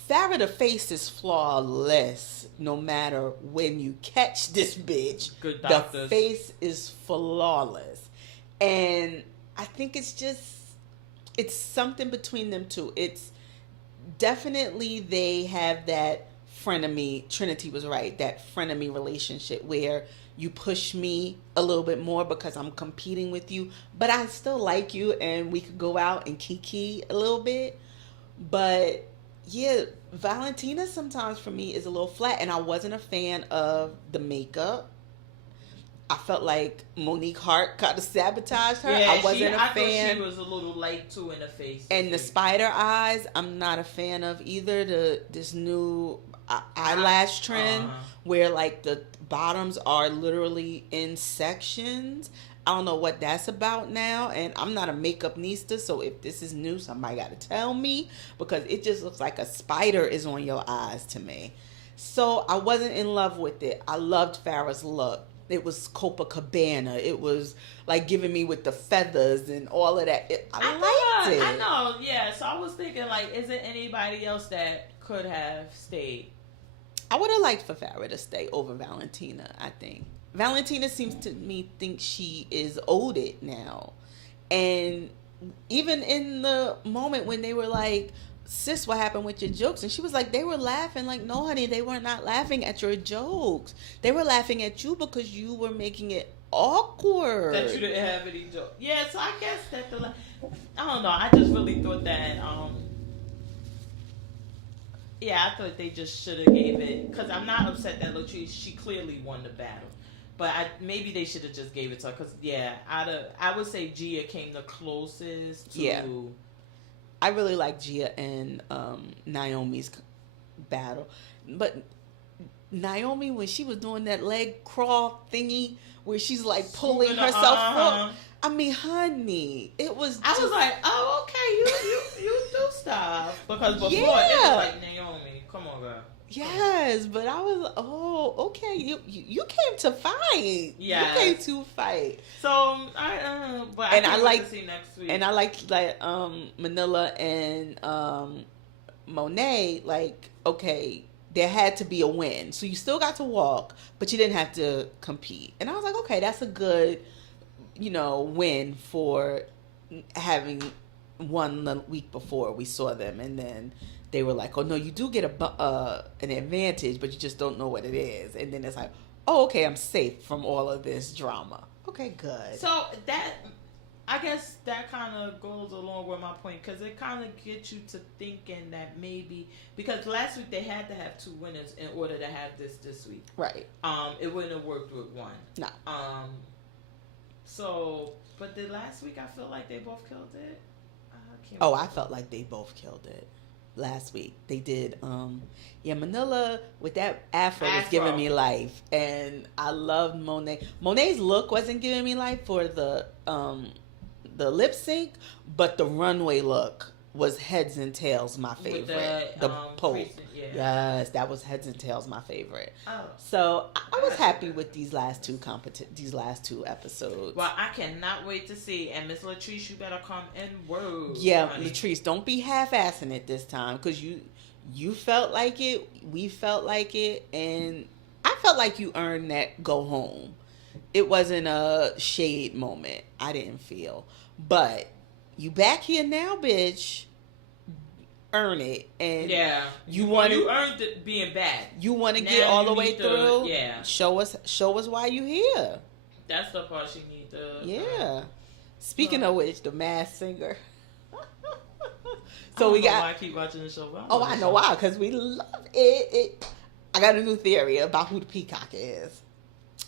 Farrah, the face is flawless. No matter when you catch this bitch, Good the doctors. face is flawless, and I think it's something between them two. It's definitely they have that frenemy. Trinity was right. That frenemy relationship where you push me a little bit more because I'm competing with you, but I still like you, and we could go out and kiki a little bit. But yeah, Valentina sometimes for me is a little flat, and I wasn't a fan of the makeup. I felt like Monique Hart kind of sabotaged her. Yeah, I wasn't a thought fan. she was a little light too in the face. And the spider eyes, I'm not a fan of either. This new eyelash trend where like the bottoms are literally in sections. I don't know what that's about now, and I'm not a makeup nista, so if this is new, somebody got to tell me, because it just looks like a spider is on your eyes to me. So I wasn't in love with it. I loved Farrah's look. It was Copacabana. It was like giving me with the feathers and all of that. I liked it. I know, yeah. So I was thinking, like, is there anybody else that could have stayed? I would have liked for Farrah to stay over Valentina, I think. Valentina seems to me think she is owed it now. And even in the moment when they were like, sis, what happened with your jokes? And she was like, they were laughing. Like, no, honey, they were not laughing at your jokes. They were laughing at you because you were making it awkward. That you didn't have any jokes. Yeah, so I guess that I don't know. I just really thought that, yeah, I thought they just should have gave it, because I'm not upset that Latrice, she clearly won the battle. But maybe they should have just gave it to her, because, yeah, I would say Gia came the closest to... Yeah. I really like Gia and Naomi's battle. But Naomi, when she was doing that leg crawl thingy, where she's like pulling herself up, I mean, honey, it was. I was like, oh, okay, you do stuff, because before it was like, Naomi, come on, girl. Yes, but I was, okay, you came to fight. Yeah, you came to fight. So I like to see next week. And I liked like Manila and Monet. Like, okay, there had to be a win, so you still got to walk, but you didn't have to compete. And I was like, okay, that's a good, win for having won the week before we saw them, and then they were like, oh no, you do get an advantage, but you just don't know what it is. And then it's like, oh, okay, I'm safe from all of this drama. Okay, good. So I guess that kind of goes along with my point, because it kind of gets you to thinking that maybe, because last week they had to have two winners in order to have this week. Right. It wouldn't have worked with one. No. So, but the last week I feel like they both killed it. I felt like they both killed it. last week. They did Manila with that afro was Afro. giving me life, and I loved Monet. Monet's look wasn't giving me life for the lip sync, but the runway look was heads and tails my favorite. The Pope. Yeah. Yes, that was heads and tails my favorite. Oh. So I was happy with these last two episodes. Well, I cannot wait to see. And Miss Latrice, you better come in word. Yeah, honey. Latrice, don't be half-assing it this time, because you felt like it, we felt like it, and I felt like you earned that go home. It wasn't a shade moment, I didn't feel. But you back here now, bitch. Earn it. And yeah, you earned it being bad. You want to Now get all you the way need to- through? yeah. Show us why you here. That's the part she need to. Yeah. Speaking of which, the Masked Singer. So we got. Why I keep watching the show. Oh, I know why. Because we love it. I got a new theory about who the peacock is.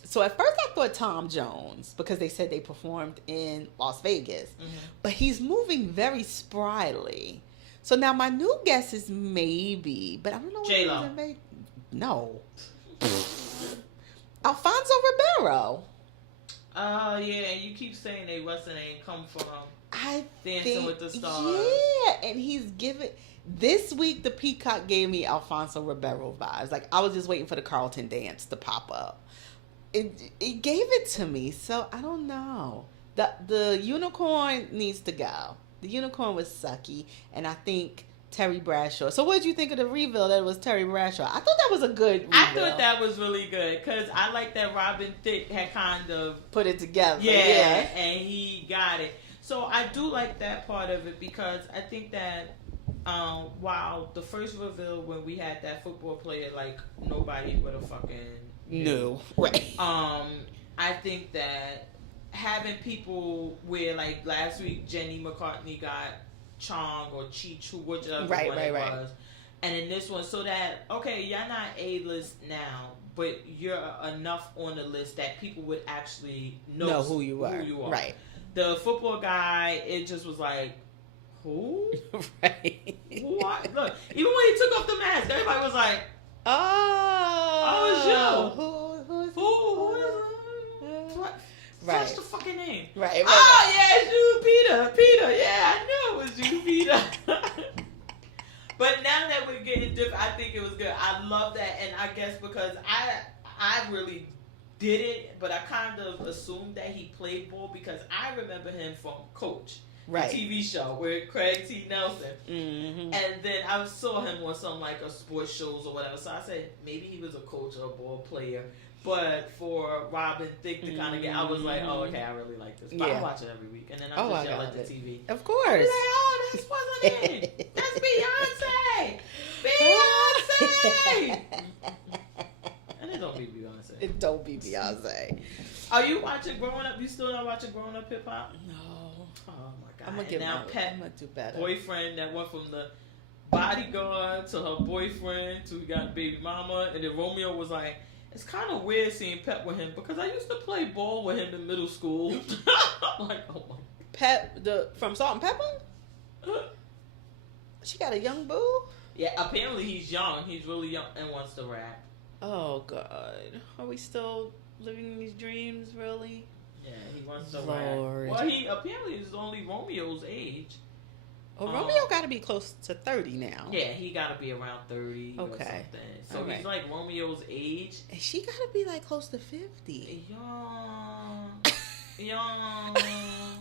So at first I thought Tom Jones, because they said they performed in Las Vegas. Mm-hmm. But he's moving very spryly. So now my new guess is maybe, but I don't know what J-Lo. No. Alfonso Ribeiro. Oh, yeah, and you keep saying they wasn't ain't come from I Dancing think, with the Stars. Yeah, and he's given this week the Peacock gave me Alfonso Ribeiro vibes. Like I was just waiting for the Carlton dance to pop up. It gave it to me, so I don't know. The unicorn needs to go. The unicorn was sucky, and I think Terry Bradshaw. So what did you think of the reveal that it was Terry Bradshaw? I thought that was a good reveal. I thought that was really good because I like that Robin Thicke had kind of put it together. Yeah, and he got it. So I do like that part of it because I think that while the first reveal when we had that football player like nobody would have fucking knew. Right. I think that having people where like last week Jenny McCartney got Chong or Cheech, who whichever one it was. And in this one, so that, okay, you're not A-list now, but you're enough on the list that people would actually know who you are. Right. The football guy, it just was like, who? Right. What? Look, even when he took off the mask, everybody was like, oh, it's you. Who is What? Right. What's the fucking name? Right. Oh, yeah, it's you, Peter. Yeah, I knew it was you, Peter. But now that we're getting different, I think it was good. I love that, and I guess because I really didn't, but I kind of assumed that he played ball because I remember him from Coach, the TV show with Craig T. Nelson. Mm-hmm. And then I saw him on some like a sports shows or whatever. So I said maybe he was a coach or a ball player. But for Robin Thicke to kind of get, I was like, oh, okay, I really like this. But I watch it every week, and then I just yell at the TV. Of course. I'll be like, oh, that's wasn't it. That's Beyonce. And it don't be Beyonce. It don't be Beyonce. Are you watching Growing Up? You still not watching Growing Up Hip Hop? No. Oh my god. I'm gonna Pet I'm gonna do better. boyfriend that went from the bodyguard to her boyfriend to got baby mama, and then Romeo was like, it's kind of weird seeing Pep with him because I used to play ball with him in middle school. I'm like, oh my. Pep from Salt and Pepper? She got a young boo? Yeah, apparently he's young. He's really young and wants to rap. Oh God. Are we still living these dreams, really? Yeah, he wants to Lord. rap. Well, he apparently is only Romeo's age. Oh, Romeo got to be close to 30 now. Yeah, he got to be around 30 or something. So all he's like Romeo's age. And she got to be like close to 50. Young.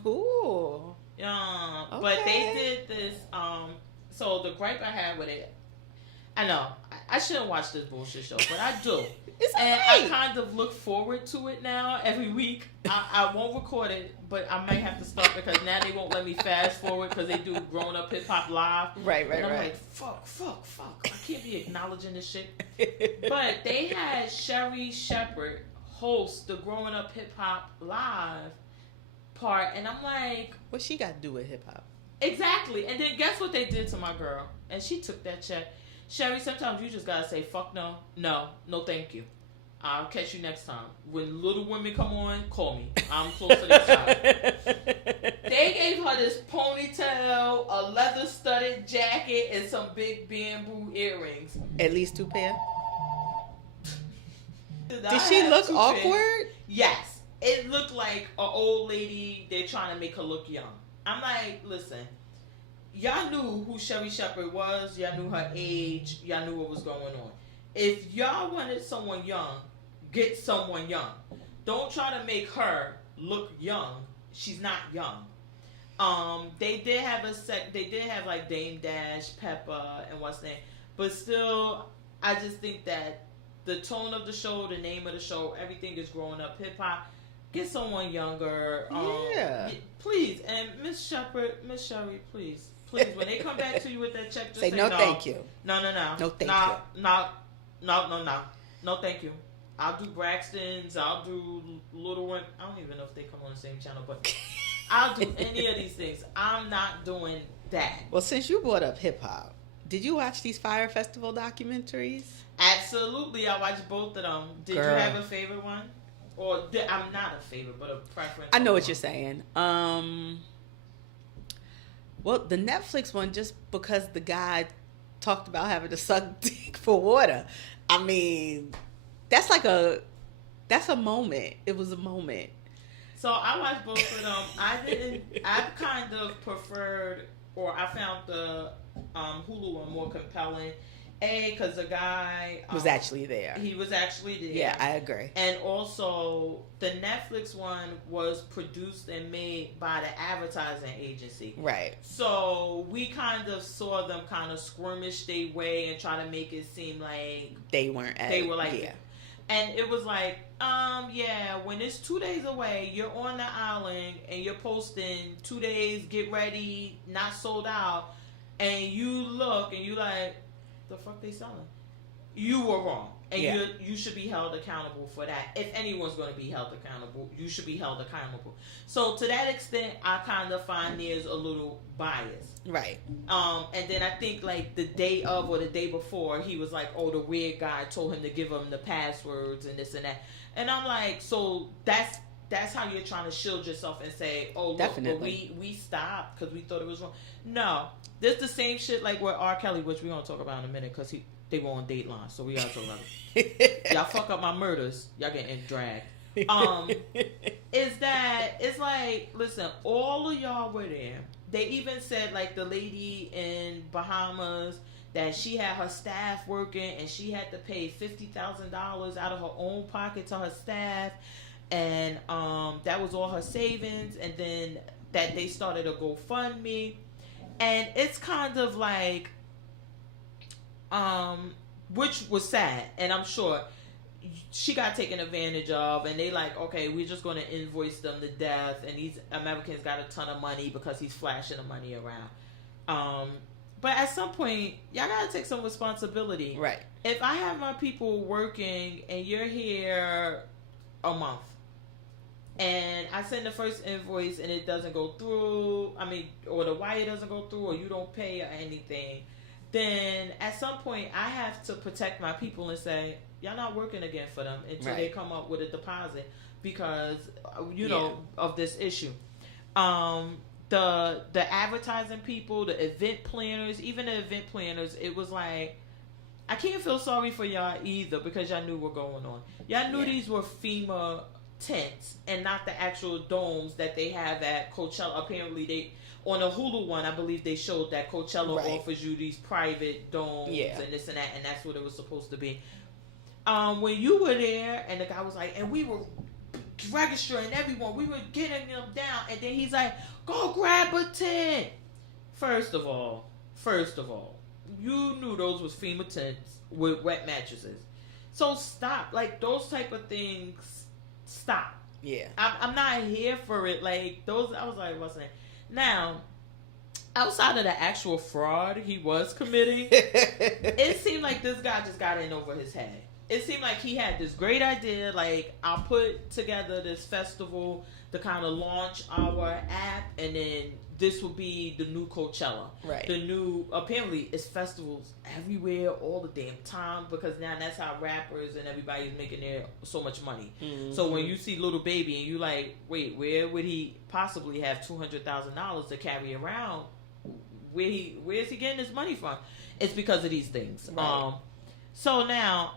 Ooh. Young. Okay. But they did this, so the gripe I had with it, I know, I shouldn't watch this bullshit show, but I do. It's and great. I kind of look forward to it now every week. I won't record it, but I might have to start because now they won't let me fast forward because they do Grown Up Hip Hop Live. Right. And I'm like, fuck. I can't be acknowledging this shit. But they had Sherry Shepherd host the Growing Up Hip Hop Live part, and I'm like, what she got to do with hip hop? exactly. And then guess what they did to my girl? And she took that check. Sherry, sometimes you just gotta say, fuck no, thank you. I'll catch you next time. When Little Women come on, call me. I'm close to this time. They gave her her this ponytail, a leather studded jacket, and some big bamboo earrings. At least 2 pair. Did she look awkward? Yes. It looked like an old lady. They're trying to make her look young. I'm like, listen, y'all knew who Sherri Shepherd was. Y'all knew her age. Y'all knew what was going on. If y'all wanted someone young, get someone young. Don't try to make her look young. She's not young. They did have they did have like Dame Dash, Peppa, and what's name. But still, I just think that the tone of the show, the name of the show, everything is growing up. Hip hop. Get someone younger. Please. And Miss Shepherd, Miss Sherri, please. When they come back to you with that check, just say no, thank you. No. No, thank you. No, thank you. I'll do Braxton's. I'll do Little One. I don't even know if they come on the same channel, but I'll do any of these things. I'm not doing that. Well, since you brought up hip hop, did you watch these Fire Festival documentaries? Absolutely, I watched both of them. Did Girl. You have a favorite one? Or I'm not a favorite, but a preference. I know what you're saying. Well, the Netflix one, just because the guy talked about having to suck dick for water. I mean, that's a moment. It was a moment. So I watched both of them. I kind of preferred, or I found the Hulu one more compelling. Because the guy was actually there. He was actually there. Yeah, I agree. And also, the Netflix one was produced and made by the advertising agency. Right. So we kind of saw them kind of skirmish their way and try to make it seem like they weren't. They were like, yeah. And it was like, when it's 2 days away, you're on the island and you're posting 2 days, get ready, not sold out, and you look and you like, the fuck they selling? You were wrong, and you should be held accountable for that. If anyone's going to be held accountable, you should be held accountable. So to that extent, I kind of find there's a little bias, right? And then I think like the day of or the day before, he was like, "Oh, the weird guy told him to give him the passwords and this and that," and I'm like, so that's how you're trying to shield yourself and say, "Oh, look, definitely. But we stopped because we thought it was wrong." No. This the same shit like with R. Kelly, which we're going to talk about in a minute because they were on Dateline, so we got to talk about it. Y'all fuck up my murders, y'all getting dragged. Is that, it's like, listen, all of y'all were there. They even said, like, the lady in Bahamas, that she had her staff working and she had to pay $50,000 out of her own pocket to her staff. And that was all her savings. And then that they started a GoFundMe. And it's kind of like, which was sad, and I'm sure she got taken advantage of, and they like, okay, we're just going to invoice them to death, and these Americans got a ton of money because he's flashing the money around. But at some point, y'all got to take some responsibility. Right. If I have my people working, and you're here a month, and I send the first invoice and it doesn't go through, or the wire doesn't go through, or you don't pay or anything, then at some point I have to protect my people and say, y'all not working again for them until they come up with a deposit because, of this issue. The advertising people, the event planners, even the event planners, it was like, I can't feel sorry for y'all either because y'all knew what was going on. Y'all knew these were FEMA tents and not the actual domes that they have at Coachella. Apparently on the Hulu one, I believe they showed that Coachella offers you these private domes and this and that, and that's what it was supposed to be. When you were there and the guy was like, and we were registering everyone, we were getting them down, and then he's like, go grab a tent. First of all, you knew those was FEMA tents with wet mattresses. So stop, like those type of things. Stop. Yeah. I'm not here for it. Like those, I was like, what's that? Now, outside of the actual fraud he was committing, it seemed like this guy just got in over his head. it seemed like he had this great idea. Like, I'll put together this festival to kind of launch our app, and then this will be the new Coachella. Right. The new, apparently, it's festivals everywhere all the damn time, because now that's how rappers and everybody's making their so much money. Mm-hmm. So when you see Little Baby and you like, wait, where would he possibly have $200,000 to carry around? Where's he getting his money from? It's because of these things. Right. So now,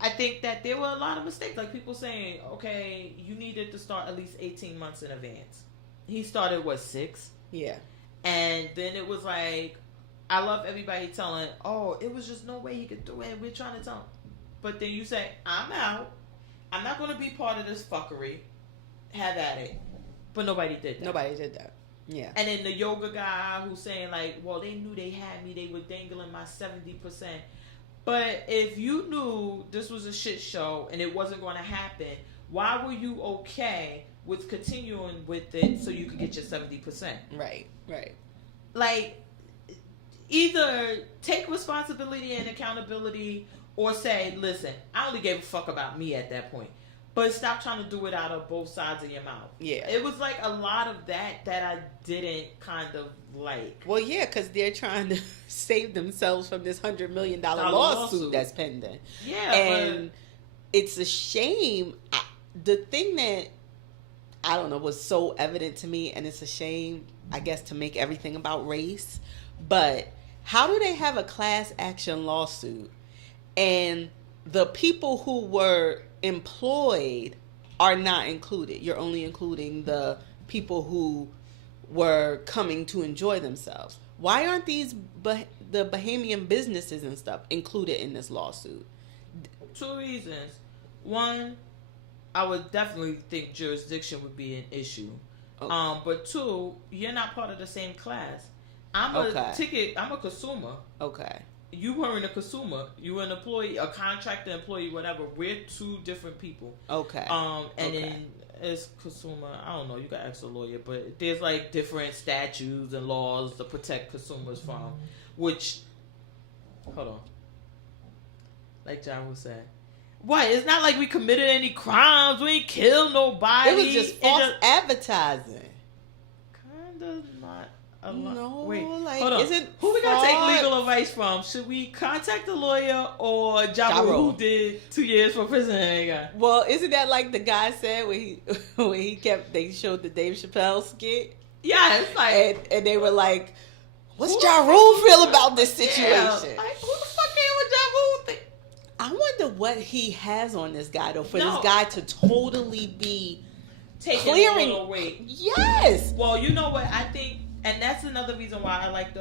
I think that there were a lot of mistakes. Like, people saying, okay, you needed to start at least 18 months in advance. He started, 6? Yeah. And then it was like, I love everybody telling, oh, it was just no way he could do it. We're trying to tell him. But then you say, I'm out. I'm not going to be part of this fuckery. Have at it. But nobody did that. Nobody did that. Yeah. And then the yoga guy who's saying, like, well, they knew they had me. They were dangling my 70%. But if you knew this was a shit show and it wasn't going to happen, why were you okay with continuing with it so you could get your 70%? Right. Like, either take responsibility and accountability or say, listen, I only gave a fuck about me at that point. But stop trying to do it out of both sides of your mouth. Yeah. It was like a lot of that I didn't kind of like. Well, yeah, because they're trying to save themselves from this $100 million lawsuit that's pending. Yeah. And it's a shame. The thing that, I don't know, was so evident to me, and it's a shame, I guess, to make everything about race, but how do they have a class action lawsuit and the people who were employed are not included? You're only including the people who were coming to enjoy themselves. Why aren't these the Bahamian businesses and stuff included in this lawsuit? 2 reasons. One, I would definitely think jurisdiction would be an issue. Okay. But 2, you're not part of the same class. I'm a consumer. Okay. You weren't a consumer. You were an employee, a contractor employee, whatever. We're 2 different people. Okay. Then as consumer, I don't know, you got to ask a lawyer, but there's like different statutes and laws to protect consumers from, which, hold on. Like John was saying. What? It's not like we committed any crimes. We ain't killed nobody. It was just false advertising. Kind of not. No, wait, like, hold on. Isn't who we gotta take legal advice from? Should we contact a lawyer or Ja Rule, who did 2 years for prison? Well, isn't that like the guy said when they showed the Dave Chappelle skit? Yeah, it's like, and they were like, "What's Ja Rule feel about this situation?" Yeah, like, who the fuck came with Ja Rule thing? I wonder what he has on this guy though, for this guy to totally be taking clearing weight. Yes. Well, you know what I think. And that's another reason why I like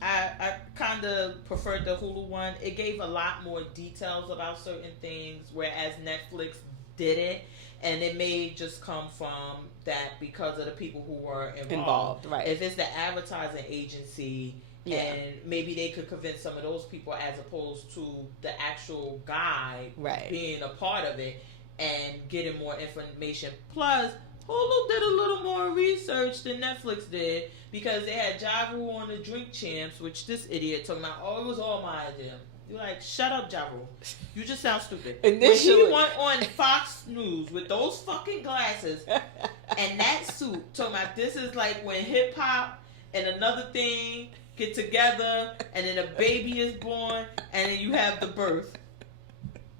I kind of preferred the Hulu one. It gave a lot more details about certain things, whereas Netflix didn't. And it may just come from that because of the people who were involved. Right. If it's the advertising agency, and maybe they could convince some of those people as opposed to the actual guy being a part of it and getting more information. Plus, Hulu did a little more research than Netflix did because they had Ja Rule on the Drink Champs, which this idiot talking about, oh, it was all my idea. You're like, shut up, Ja Rule. You just sound stupid. Initially, when he went on Fox News with those fucking glasses and that suit, talking about this is like when hip hop and another thing get together and then a baby is born and then you have the birth.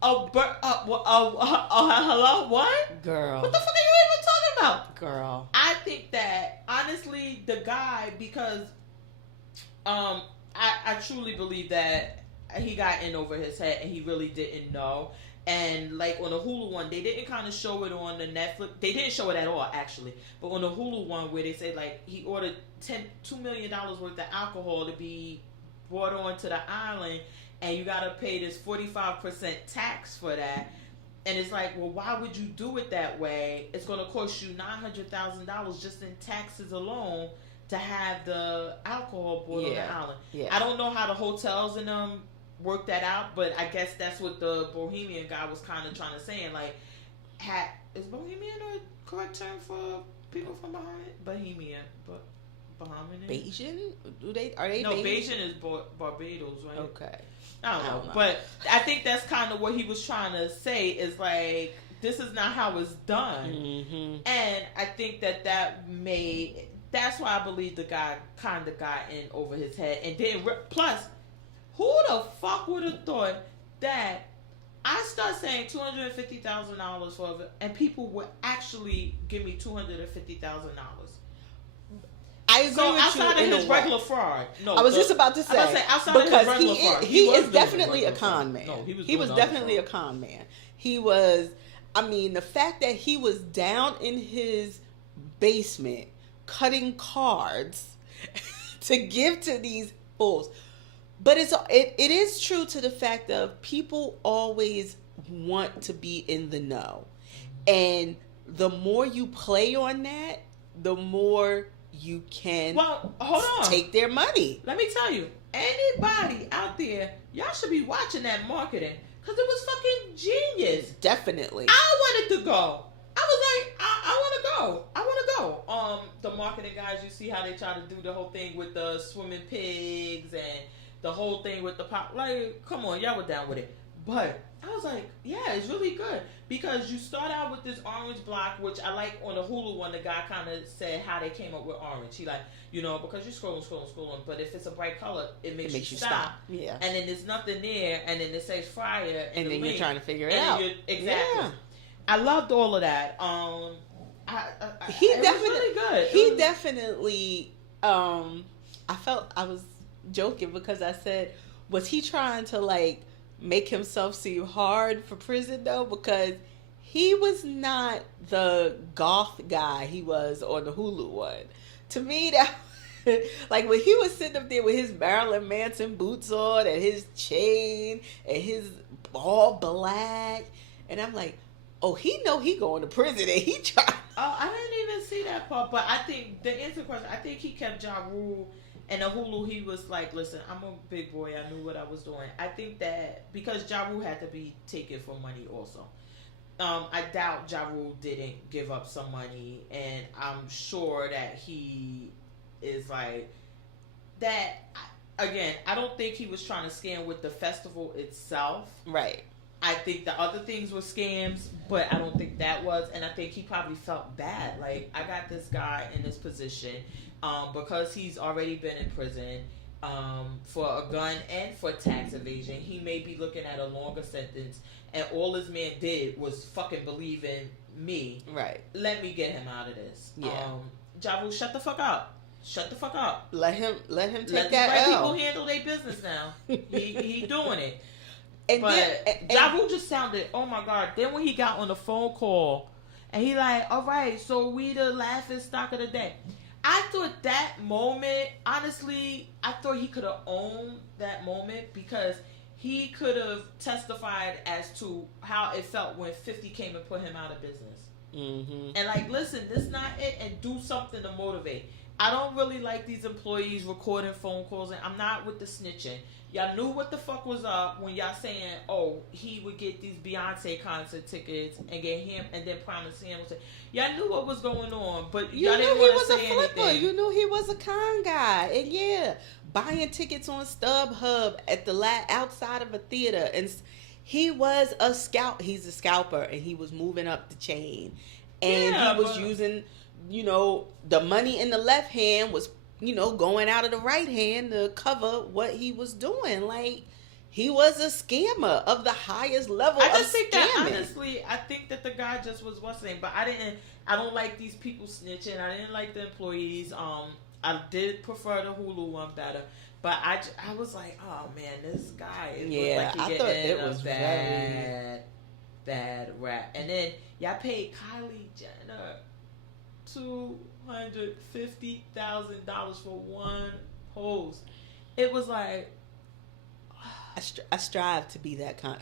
Hello? What? Girl. What the fuck are you even talking about? Girl. I think that, honestly, the guy, because I truly believe that he got in over his head and he really didn't know. And, like, on the Hulu one, they didn't kind of show it on the Netflix. They didn't show it at all, actually. But on the Hulu one where they said, like, he ordered $2 million worth of alcohol to be brought onto the island, and you gotta pay this 45% tax for that. And it's like, well, why would you do it that way? It's gonna cost you $900,000 just in taxes alone to have the alcohol brought on the island. Yeah. I don't know how the hotels and them work that out, but I guess that's what the Bohemian guy was kind of trying to say. And like, is Bohemian a correct term for people from behind? Bohemian, but Bahamian? Bajan? Are they? No, Bajan? Bajan is Barbados, right? Okay. I don't know. But I think that's kind of what he was trying to say is like, this is not how it's done. Mm-hmm. And I think that's why I believe the guy kind of got in over his head. And then, plus, who the fuck would have thought that I start saying $250,000 for it, and people would actually give me $250,000? I agree so with outside you of his regular fraud, no. I was just about to say outside of his regular fraud, he is definitely a con man. No, he was definitely a con man. He was. I mean, the fact that he was down in his basement cutting cards to give to these fools. But it is true to the fact of people always want to be in the know. And the more you play on that, the more you can take their money. Let me tell you, anybody out there, y'all should be watching that marketing because it was fucking genius. Definitely. I wanted to go. I was like, I want to go. I want to go. The marketing guys, you see how they try to do the whole thing with the swimming pigs and the whole thing with the pop. Like, come on, y'all were down with it. But I was like, yeah, it's really good. Because you start out with this orange block, which I like on the Hulu one, the guy kind of said how they came up with orange. He like, because you're scrolling. But if it's a bright color, it makes you stop. Yeah. And then there's nothing there. And then it says fryer. And then you're trying to figure it out. Exactly. Yeah. I loved all of that. He it definitely was really good. He definitely. I felt I was joking because I said, was he trying to like make himself seem hard for prison though? Because he was not the goth guy he was on the Hulu one. To me, that like when he was sitting up there with his Marilyn Manson boots on and his chain and his all black, and I'm like, oh, he know he going to prison and he trying. Oh, I didn't even see that part. But I think the answer to the question, I think he kept Ja Rule. And the Hulu, he was like, listen, I'm a big boy. I knew what I was doing. I think that because Ja Rule had to be taken for money also. I doubt Ja Rule didn't give up some money. And I'm sure that he is like that. Again, I don't think he was trying to scam with the festival itself. Right. I think the other things were scams, but I don't think that was. And I think he probably felt bad. Like, I got this guy in this position because he's already been in prison for a gun and for tax evasion. He may be looking at a longer sentence. And all this man did was fucking believe in me. Right. Let me get him out of this. Yeah. Ja Rule, shut the fuck up. Shut the fuck up. Let him take Let that the L. people handle their business now. he doing it. But Ja Rule just sounded, oh my God. Then when he got on the phone call and he like, all right, so we the laughing stock of the day. I thought that moment, honestly, I thought he could have owned that moment because he could have testified as to how it felt when 50 came and put him out of business. Mm-hmm. And like, listen, this not it, and do something to motivate. I don't really like these employees recording phone calls, and I'm not with the snitching. Y'all knew what the fuck was up when y'all saying, oh, he would get these Beyonce concert tickets and get him, and then promise him. Y'all knew what was going on, but y'all didn't want to say anything. You knew he was a con guy, and yeah, buying tickets on StubHub at the outside of a theater, and he was a scalp. He's a scalper, and he was moving up the chain, and he was using, the money in the left hand was, going out of the right hand to cover what he was doing. Like, he was a scammer of the highest level of scamming. I think that the guy just was what's-his-name, but I don't like these people snitching. I didn't like the employees. I did prefer the Hulu one better. But I was like, oh man, this guy is like he getting it was bad rap. And then y'all paid Kylie Jenner $250,000 for one post. It was like, I strive to be that kind.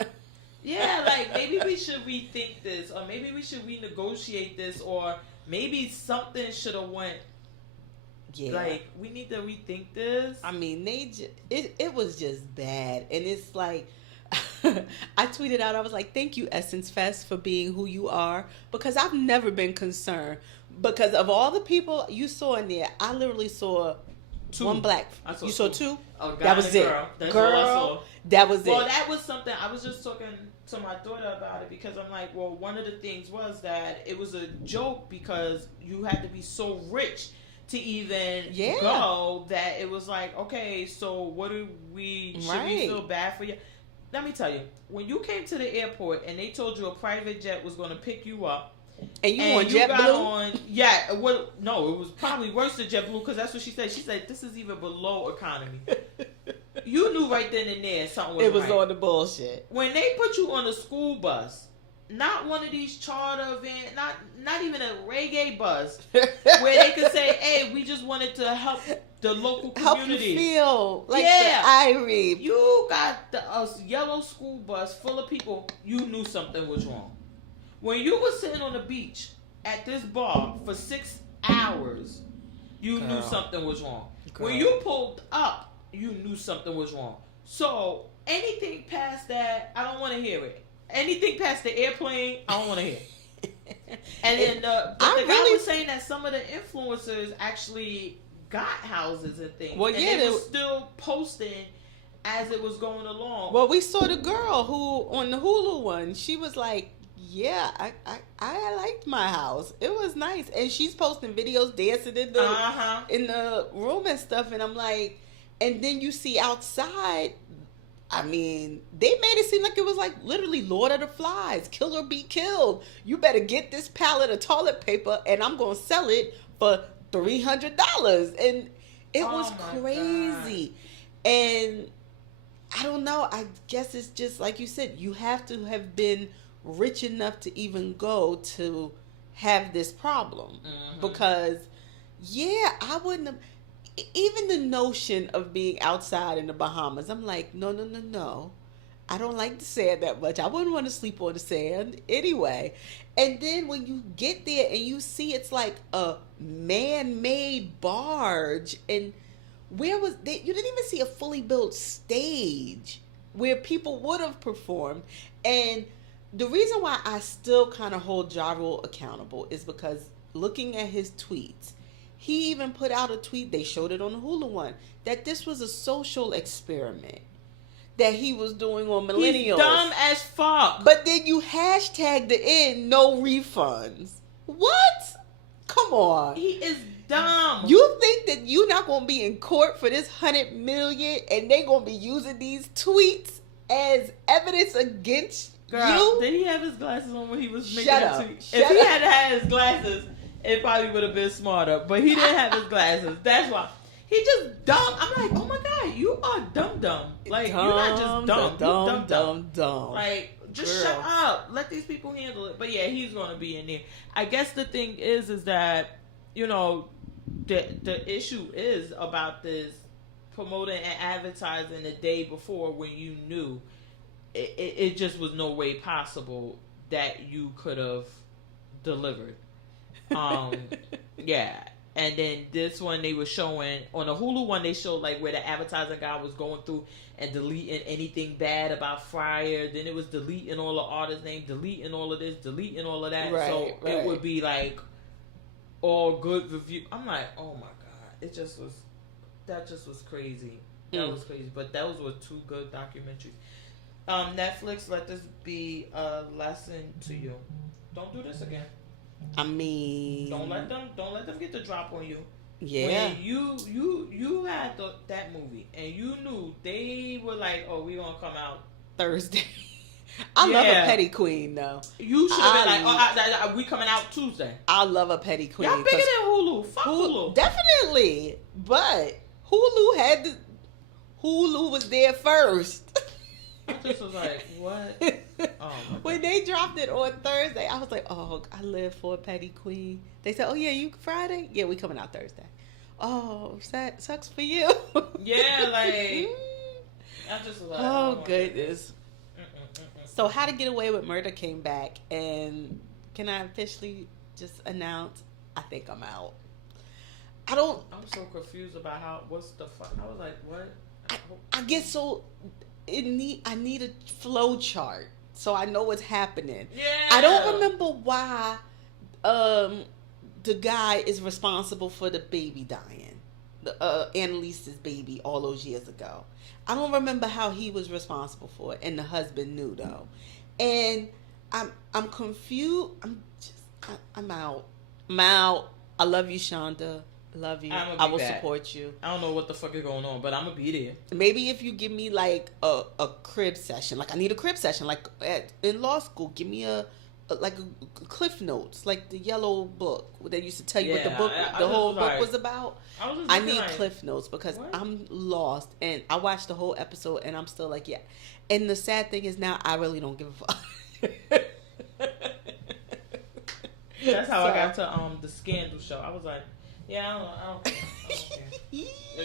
Yeah, like maybe we should rethink this, or maybe we should renegotiate this, or maybe something should have went. Yeah, like we need to rethink this. I mean, it was just bad, and it's like I tweeted out, I was like, "Thank you, Essence Fest, for being who you are," because I've never been concerned Because of all the people you saw in there, I literally saw Two. one black. I saw You saw two. two? A guy That was and a it. girl. That's Girl, all I saw. that was Well, it. that was something I was just talking to my daughter about it because I'm like, well, one of the things was that it was a joke because you had to be so rich to even go that it was like, okay, so what do we, should we feel bad for you? Let me tell you, when you came to the airport and they told you a private jet was going to pick you up, and you on JetBlue? Yeah, well, no, it was probably worse than JetBlue because that's what she said. She said, this is even below economy. You knew right then and there something was It was right. on the bullshit. When they put you on a school bus, not one of these charter vans, not even a reggae bus, where they could say, hey, we just wanted to help the local community. Help you feel like the Irie. You got a yellow school bus full of people, you knew something was wrong. When you were sitting on the beach at this bar for 6 hours, you knew something was wrong. When you pulled up, you knew something was wrong. So anything past that, I don't want to hear it. Anything past the airplane, I don't want to hear. And then the guy was saying that some of the influencers actually got houses and things. Well, and they were still posting as it was going along. Well, we saw the girl who on the Hulu one. She was like, "Yeah, I liked my house. It was nice," and she's posting videos dancing in the room and stuff. And I'm like, and then you see outside. I mean, they made it seem like it was like literally Lord of the Flies, kill or be killed. You better get this pallet of toilet paper, and I'm gonna sell it for $300. And it was crazy. God. And I don't know. I guess it's just like you said. You have to have been rich enough to even go to have this problem, because I wouldn't have. Even the notion of being outside in the Bahamas, I'm like, no. I don't like the sand that much. I wouldn't want to sleep on the sand anyway. And then when you get there and you see it's like a man-made barge, and you didn't even see a fully built stage where people would have performed. And the reason why I still kind of hold Ja Rule accountable is because looking at his tweets, he even put out a tweet, they showed it on the Hulu one, that this was a social experiment that he was doing on millennials. He's dumb as fuck. But then you hashtagged the end, no refunds. What? Come on. He is dumb. You think that you're not going to be in court for this $100 million and they're going to be using these tweets as evidence against you? Did he have his glasses on when he was making Shut that up. tweet? If he had had his glasses, it probably would have been smarter, but he didn't have his glasses. That's why. He just dumb. I'm like, oh my God, you are dumb. Like, you're not just dumb. You dumb. Like, just shut up. Let these people handle it. But yeah, he's going to be in there. I guess the thing is that, you know, the issue is about this promoting and advertising the day before when you knew it just was no way possible that you could have delivered. Yeah. And then this one they were showing on the Hulu one, they showed like where the advertising guy was going through and deleting anything bad about Fryer. Then it was deleting all the artists' names, deleting all of this, deleting all of that. Right. It would be like all good review. I'm like, oh my God, that just was crazy. That was crazy. But those were two good documentaries. Netflix, let this be a lesson to you. Don't do this again. I mean, don't let them get the drop on you. Yeah. When you had that movie and you knew they were like, oh, we gonna come out Thursday. I love a petty queen though. You should have been like, we coming out Tuesday. I love a petty queen. Y'all bigger than Hulu. Fuck Hulu. Definitely, but Hulu was there first. I just was like, what? Oh, when they dropped it on Thursday, I was like, oh, I live for a petty queen. They said, oh yeah, you Friday? Yeah, we coming out Thursday. Oh, that sucks for you. Yeah, like I just was like, oh goodness. So How to Get Away with Murder came back, and can I officially just announce I think I'm out. I'm so confused about what's the fuck. I was like, what? I get so I need a flow chart so I know what's happening. Yeah. I don't remember why the guy is responsible for the baby dying, the Annalise's baby all those years ago. I don't remember how he was responsible for it, and the husband knew though. And I'm confused. I'm out. I'm out. I love you, Shonda. I love you. I will support you. I don't know what the fuck is going on, but I'm gonna be there. Maybe if you give me like a crib session, like I need a crib session, like in law school, give me a Cliff Notes, like the yellow book they used to tell you what the book, the whole book was about. I need Cliff Notes because what? I'm lost, and I watched the whole episode, and I'm still like, yeah. And the sad thing is now I really don't give a fuck. That's how I got to the Scandal show. I was like, yeah, I don't care.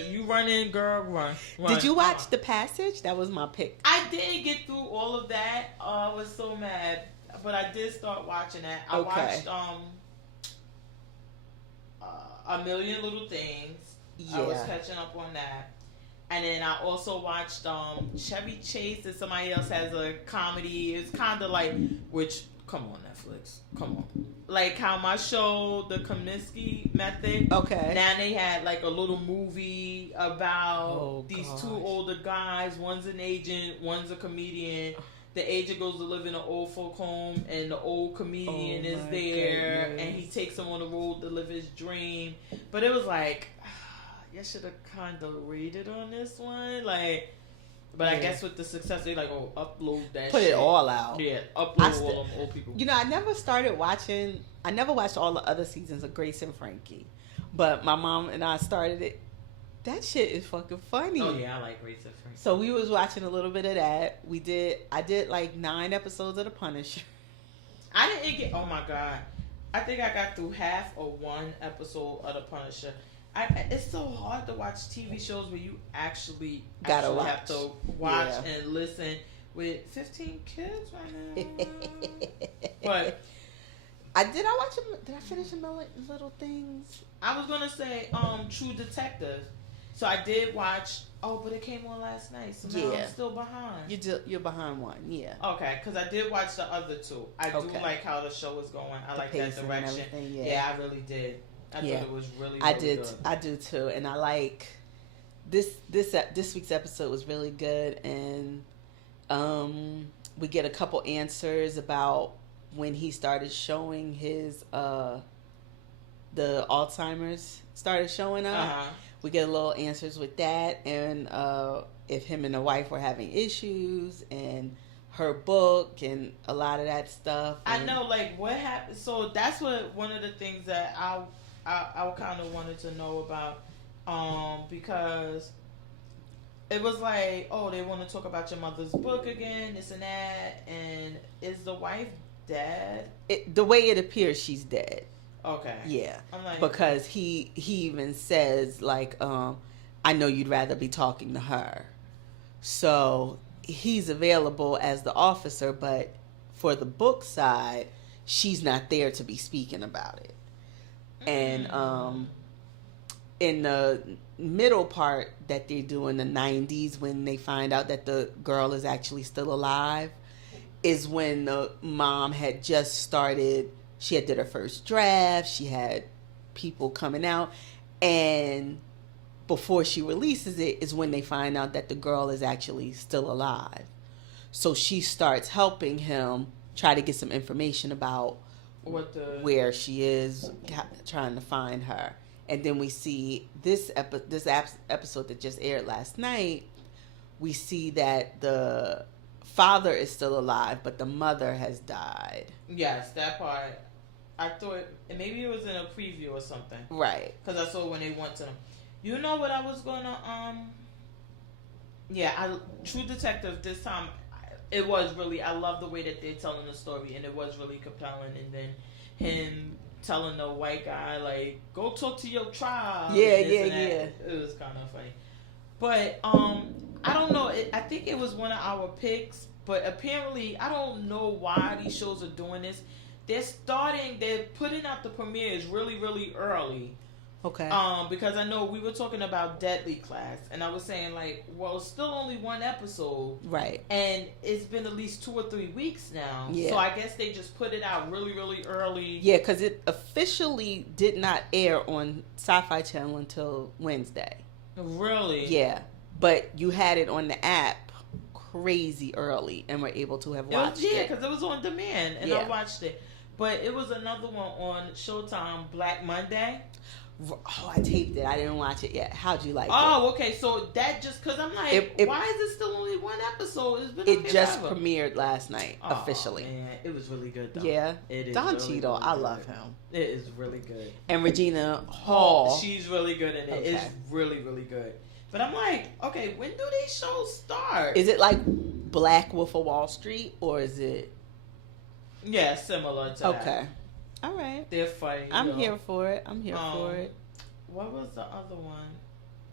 You run in, girl, run. Did you watch The Passage? That was my pick. I didn't get through all of that. I was so mad. But I did start watching that. I watched A Million Little Things. Yeah. I was catching up on that. And then I also watched Chevy Chase, and somebody else has a comedy. It's kind of like, come on, Netflix. Come on. Like how my show, The Kominsky Method. Okay. Now they had like a little movie about these two older guys. One's an agent, one's a comedian. The agent goes to live in an old folk home, and the old comedian is there, and he takes him on the road to live his dream. But it was like, you should have kind of rated on this one, like. But I guess with the success, they like, upload that. Put shit. It all out. Yeah, upload all them old people. You know, I never watched all the other seasons of Grace and Frankie, but my mom and I started it. That shit is fucking funny. Oh yeah, I like Grace and Frankie. So we was watching a little bit of that. I did like 9 episodes of The Punisher. I didn't get. Oh my god, I think I got through half of one episode of The Punisher. It's so hard to watch TV shows where you actually have to watch and listen with 15 kids right now. But did I finish A Million Little Things? I was gonna say True Detective. So I did watch. Oh, but it came on last night, so now I'm still behind. You're behind one, yeah. Okay, because I did watch the other two. I do like how the show is going. I like that direction. Yeah, I really did. I thought it was really good. I do too, and I like this week's episode was really good, and we get a couple answers about when he started showing his the Alzheimer's started showing up. Uh-huh. We get a little answers with that, and if him and the wife were having issues, and her book, and a lot of that stuff. I know, like what happened. So that's one of the things that I kind of wanted to know about, because it was like, they want to talk about your mother's book again, this and that, and is the wife dead? The way it appears, she's dead. Okay. Yeah. I'm like, because he even says like, I know you'd rather be talking to her, so he's available as the officer, but for the book side, she's not there to be speaking about it. And in the middle part that they do in the 90s, when they find out that the girl is actually still alive, is when the mom had just started. She had did her first draft. She had people coming out, and before she releases it is when they find out that the girl is actually still alive. So she starts helping him try to get some information about where she is, trying to find her. And then we see this episode that just aired last night. We see that the father is still alive, but the mother has died. Yes, that part. I thought maybe it was in a preview or something. Right. Because I saw when they went to them. You know what I was gonna True Detective this time. It was really. I love the way that they're telling the story, and it was really compelling. And then him telling the white guy like, "Go talk to your tribe." Yeah. It was kind of funny. But I don't know. I think it was one of our picks, but apparently I don't know why these shows are doing this. They're putting out the premieres really, really early. Okay. Because I know we were talking about Deadly Class, and I was saying like, well, it's still only one episode, Right. and it's been at least 2 or 3 weeks now. Yeah. So I guess they just put it out really, really early. Yeah, because it officially did not air on Sci-Fi Channel until Wednesday. Really? Yeah, but you had it on the app crazy early and were able to have watched it. Yeah, because it was on demand, and I watched it. But it was another one on Showtime, Black Monday. Oh, I taped it. I didn't watch it yet. How'd you like it? Oh, okay. So that just because I'm like, why is it still only one episode? It's been it just premiered last night officially. Man, it was really good though. Yeah, it is. Don really, Cheadle, really I good. love him. It is really good. And Regina Hall, she's really good in it. Okay. It's really, really good. But I'm like, okay, when do these shows start? Is it like Black Wolf of Wall Street, or is it? Yeah, similar to that. Okay. All right. They're funny. I'm here for it. I'm here for it. What was the other one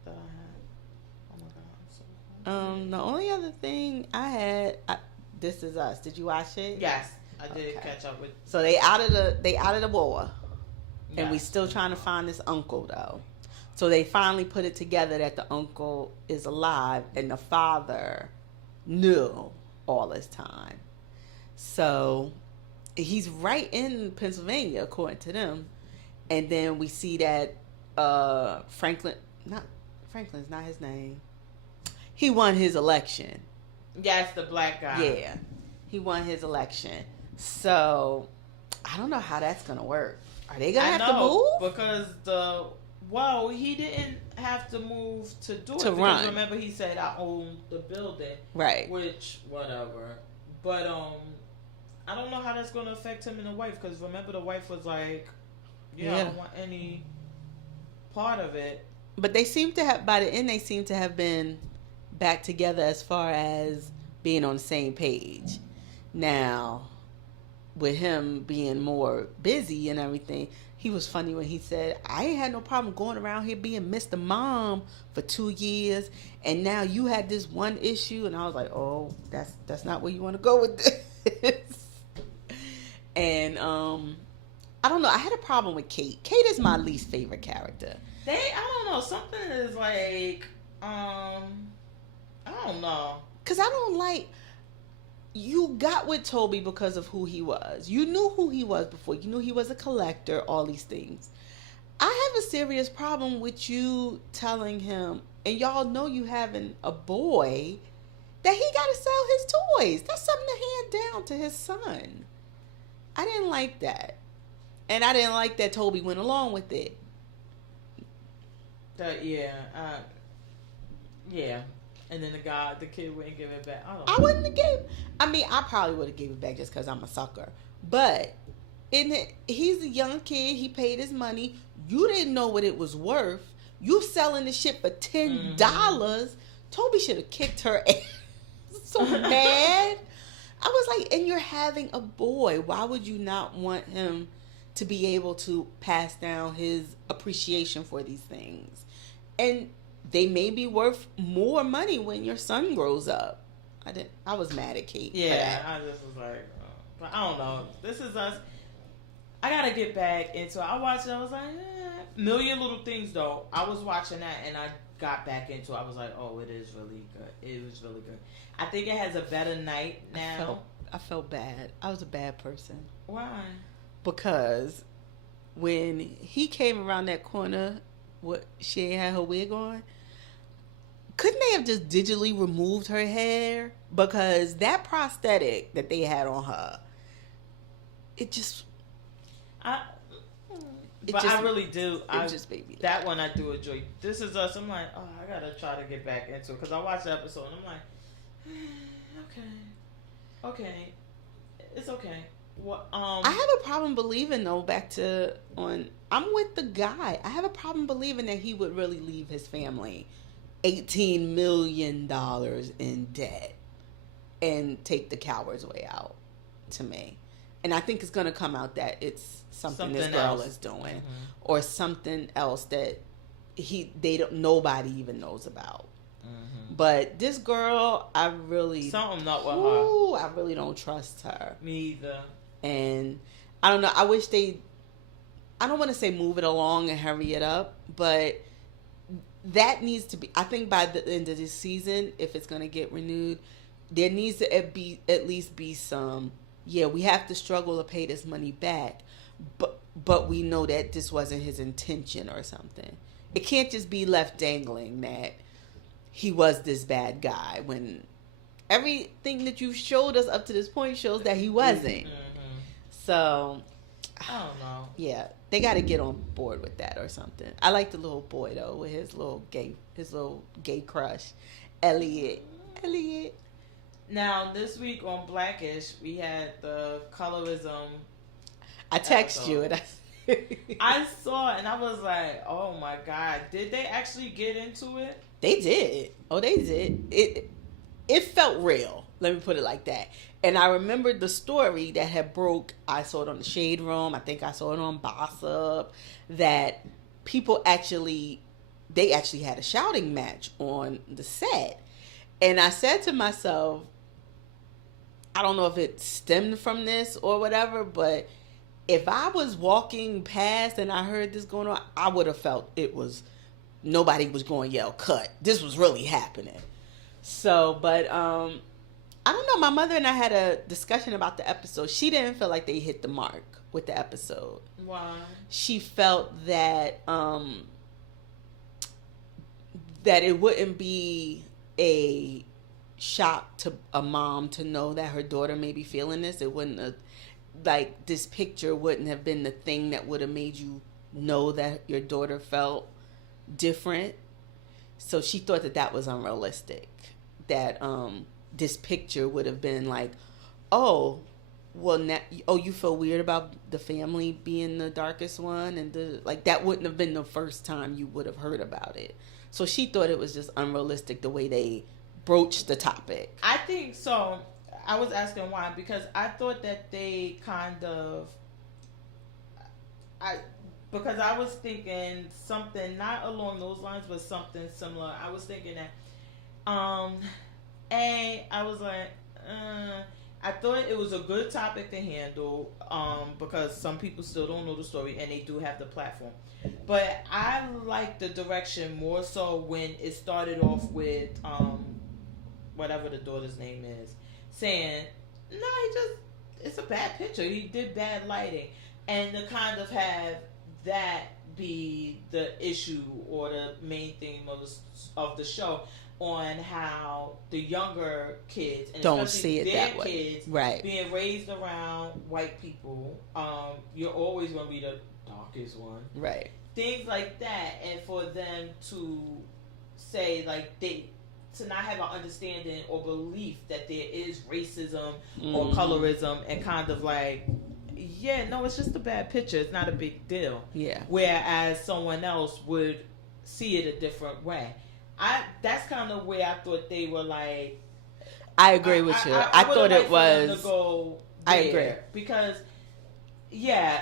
that I had? Oh my god, I'm so hungry. The only other thing I had, This Is Us. Did you watch it? Yes, I did catch up with. So they out of the war, and we Yes. still trying to find this uncle though. So they finally put it together that the uncle is alive and the father knew all this time. So he's right in Pennsylvania, according to them. And then we see that Franklin's not his name. He won his election. Yes, the black guy. Yeah, he won his election. So I don't know how that's gonna work. Are they gonna have to move? Because he didn't have to move to do it. To because run. Remember, he said I own the building. Right. Which whatever, but I don't know how that's gonna affect him and the wife. Because remember, the wife was like, "Yeah, I don't want any part of it." But they seem to have, by the end, they seem to have been back together as far as being on the same page. Now, with him being more busy and everything, he was funny when he said, I ain't had no problem going around here being Mr. Mom for 2 years, and now you had this one issue. And I was like, oh, that's not where you want to go with this. And I don't know. I had a problem with Kate. Kate is my least favorite character. I don't know. Something is like, I don't know. Because I don't like, you got with Toby because of who he was. You knew who he was before. You knew he was a collector, all these things. I have a serious problem with you telling him, and y'all know you having a boy, that he got to sell his toys. That's something to hand down to his son. I didn't like that. And I didn't like that Toby went along with it. Yeah. And then the kid wouldn't give it back. I wouldn't have gave. I mean, I probably would have gave it back just because I'm a sucker. But he's a young kid. He paid his money. You didn't know what it was worth. You selling the shit for $10. Mm-hmm. Toby should have kicked her ass. So mad. I was like, and you're having a boy. Why would you not want him to be able to pass down his appreciation for these things? And they may be worth more money when your son grows up. I was mad at Kate. Yeah, I just was like, but I don't know. This Is Us. I gotta get back into it. I watched it. I was like, Million Little Things though. I was watching that and I got back into it. I was like, oh, it is really good. It was really good. I think it has a better night now. I felt bad. I was a bad person. Why? Because when he came around that corner, she ain't had her wig on. Couldn't they have just digitally removed her hair? Because that prosthetic that they had on her, it just. I really do. It just made me that one I do enjoy. This Is Us. I'm like, oh, I gotta try to get back into it because I watched the episode and I'm like, okay, it's okay. What? I have a problem believing though. I'm with the guy. I have a problem believing that he would really leave his family $18 million in debt and take the coward's way out. To me, and I think it's gonna come out that it's something this girl is doing, or something else that nobody even knows about. Mm-hmm. But this girl, something not with her. I really don't trust her. Me either. And I don't know. I wish I don't want to say move it along and hurry it up, but that needs to be, I think by the end of this season, if it's going to get renewed, there needs to be at least be some, yeah, we have to struggle to pay this money back, but we know that this wasn't his intention or something. It can't just be left dangling that he was this bad guy when everything that you've showed us up to this point shows that he wasn't. Mm-hmm. So, I don't know. Yeah, they got to get on board with that or something. I like the little boy though with his little gay crush, Elliot. Now this week on Blackish, we had the colorism. I text you and I saw it and I was like, oh my God, did they actually get into it? They did. Oh, they did. It felt real. Let me put it like that. And I remembered the story that had broke. I saw it on the Shade Room. I think I saw it on Bossip. That people actually had a shouting match on the set. And I said to myself, I don't know if it stemmed from this or whatever, but if I was walking past and I heard this going on, I would have felt nobody was going to yell, cut. This was really happening. So, but, I don't know. My mother and I had a discussion about the episode. She didn't feel like they hit the mark with the episode. Why? She felt that, that it wouldn't be a shock to a mom to know that her daughter may be feeling this. It wouldn't have, like, this picture wouldn't have been the thing that would have made you know that your daughter felt different. So she thought that was unrealistic. That this picture would have been like, oh, well, now, oh, you feel weird about the family being the darkest one, and that wouldn't have been the first time you would have heard about it. So she thought it was just unrealistic the way they broached the topic. I think so. I was asking why, because I thought that they kind of, because I was thinking something not along those lines, but something similar. I was thinking that, I was like, I thought it was a good topic to handle, because some people still don't know the story and they do have the platform. But I like the direction more so when it started off with, whatever the daughter's name is, saying, no, it's a bad picture. He did bad lighting. And to kind of have that be the issue or the main theme of the show, on how the younger kids, and don't see it that way, kids, right, being raised around white people, you're always going to be the darkest one, right? Things like that, and for them to say like to not have an understanding or belief that there is racism or colorism, and kind of like, yeah, no, it's just a bad picture. It's not a big deal. Yeah. Whereas someone else would see it a different way. That's kind of where I thought they were like. I agree with you. I thought it was. To go I agree, because, yeah,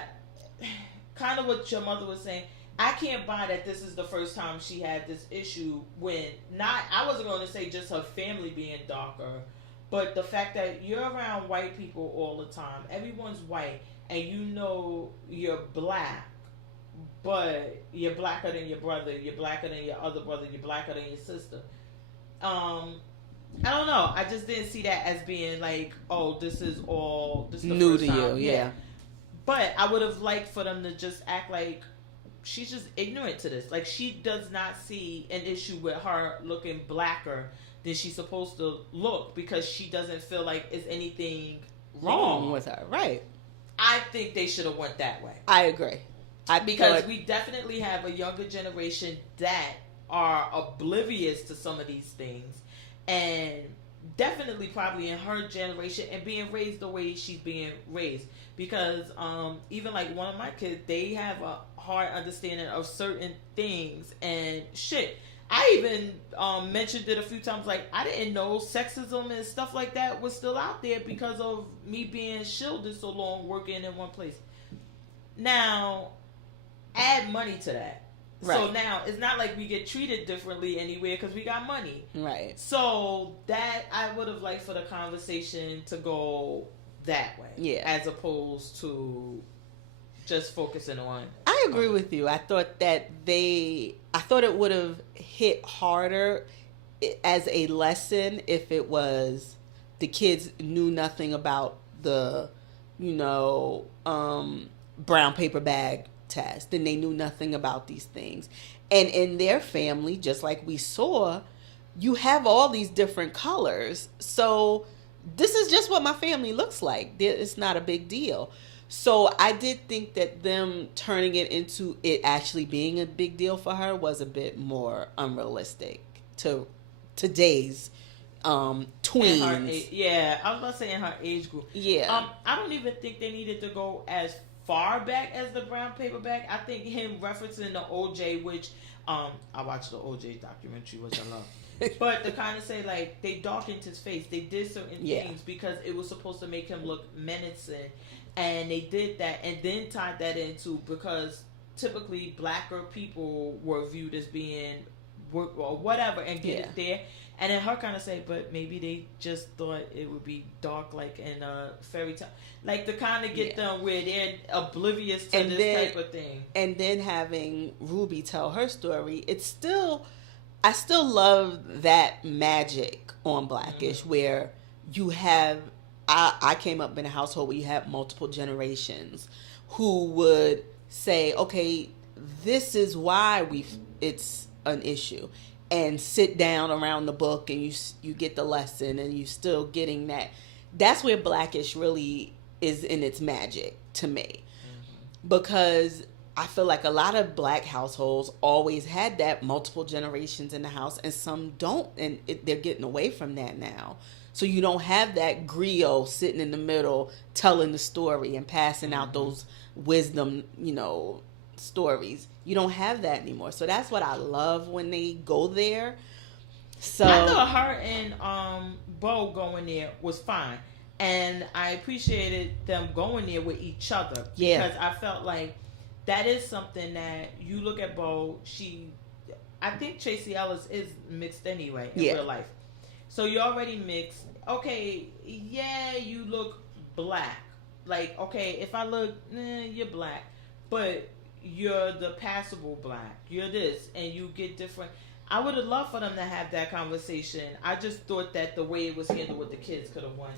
kind of what your mother was saying. I can't buy that this is the first time she had this issue when I wasn't going to say just her family being darker, but the fact that you're around white people all the time, everyone's white, and you know you're black, but you're blacker than your brother, you're blacker than your other brother, you're blacker than your sister. I don't know. I just didn't see that as being like, oh, this is the new first to time. you, yeah. But I would have liked for them to just act like she's just ignorant to this. Like, she does not see an issue with her looking blacker than she's supposed to look, because she doesn't feel like it's anything wrong with her. Right. I think they should have went that way. I agree. Because we definitely have a younger generation that are oblivious to some of these things, and definitely probably in her generation and being raised the way she's being raised. Because even like one of my kids, they have a hard understanding of certain things and shit. I even mentioned it a few times, like, I didn't know sexism and stuff like that was still out there because of me being shielded so long working in one place. Now, add money to that. Right. So now, it's not like we get treated differently anywhere because we got money. Right. So that, I would have liked for the conversation to go that way. Yeah. As opposed to just focusing on. I agree with you. I thought it would have hit harder as a lesson if it was the kids knew nothing about the, brown paper bag test, and they knew nothing about these things. And in their family, just like we saw, you have all these different colors. So this is just what my family looks like. It's not a big deal. So I did think that them turning it into it actually being a big deal for her was a bit more unrealistic to today's tweens. Yeah, I was about to say in her age group. Yeah. I don't even think they needed to go as far back as the brown paper bag. I think him referencing the OJ, which I watched the OJ documentary, which I love. But to kind of say, like, they darkened his face. They did certain things because it was supposed to make him look menacing. And they did that and then tied that into, because typically blacker people were viewed as being or whatever, and get it there. And then her kind of say, but maybe they just thought it would be dark like in a fairy tale. Like to kind of get them where they're oblivious to this type of thing. And then having Ruby tell her story, I still love that magic on Blackish where you have, I came up in a household where you have multiple generations who would say, okay, this is why it's an issue, and sit down around the book and you get the lesson and you still getting that. That's where Blackish really is in its magic to me, because I feel like a lot of black households always had that multiple generations in the house, and some don't, and they're getting away from that now. So you don't have that griot sitting in the middle telling the story and passing out those wisdom, stories. You don't have that anymore. So that's what I love when they go there. So I thought her and Bo going there was fine. And I appreciated them going there with each other. Yeah. Because I felt like that is something that you look at Bo, I think Tracy Ellis is mixed anyway in real life. So you're already mixed. Okay, yeah, you look black. Like, okay, if I look, you're black. But you're the passable black. You're this. And you get different. I would have loved for them to have that conversation. I just thought that the way it was handled with the kids could have went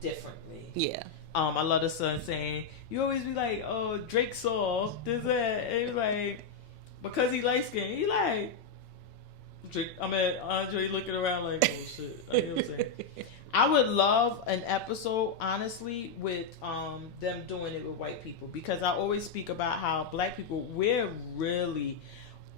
differently. Yeah. I love the son saying, you always be like, oh, Drake saw this, that. And he was like, because he light skinned, he like, Andre looking around like, oh shit. You know what I'm saying? I would love an episode, honestly, with them doing it with white people, because I always speak about how black people, we're really,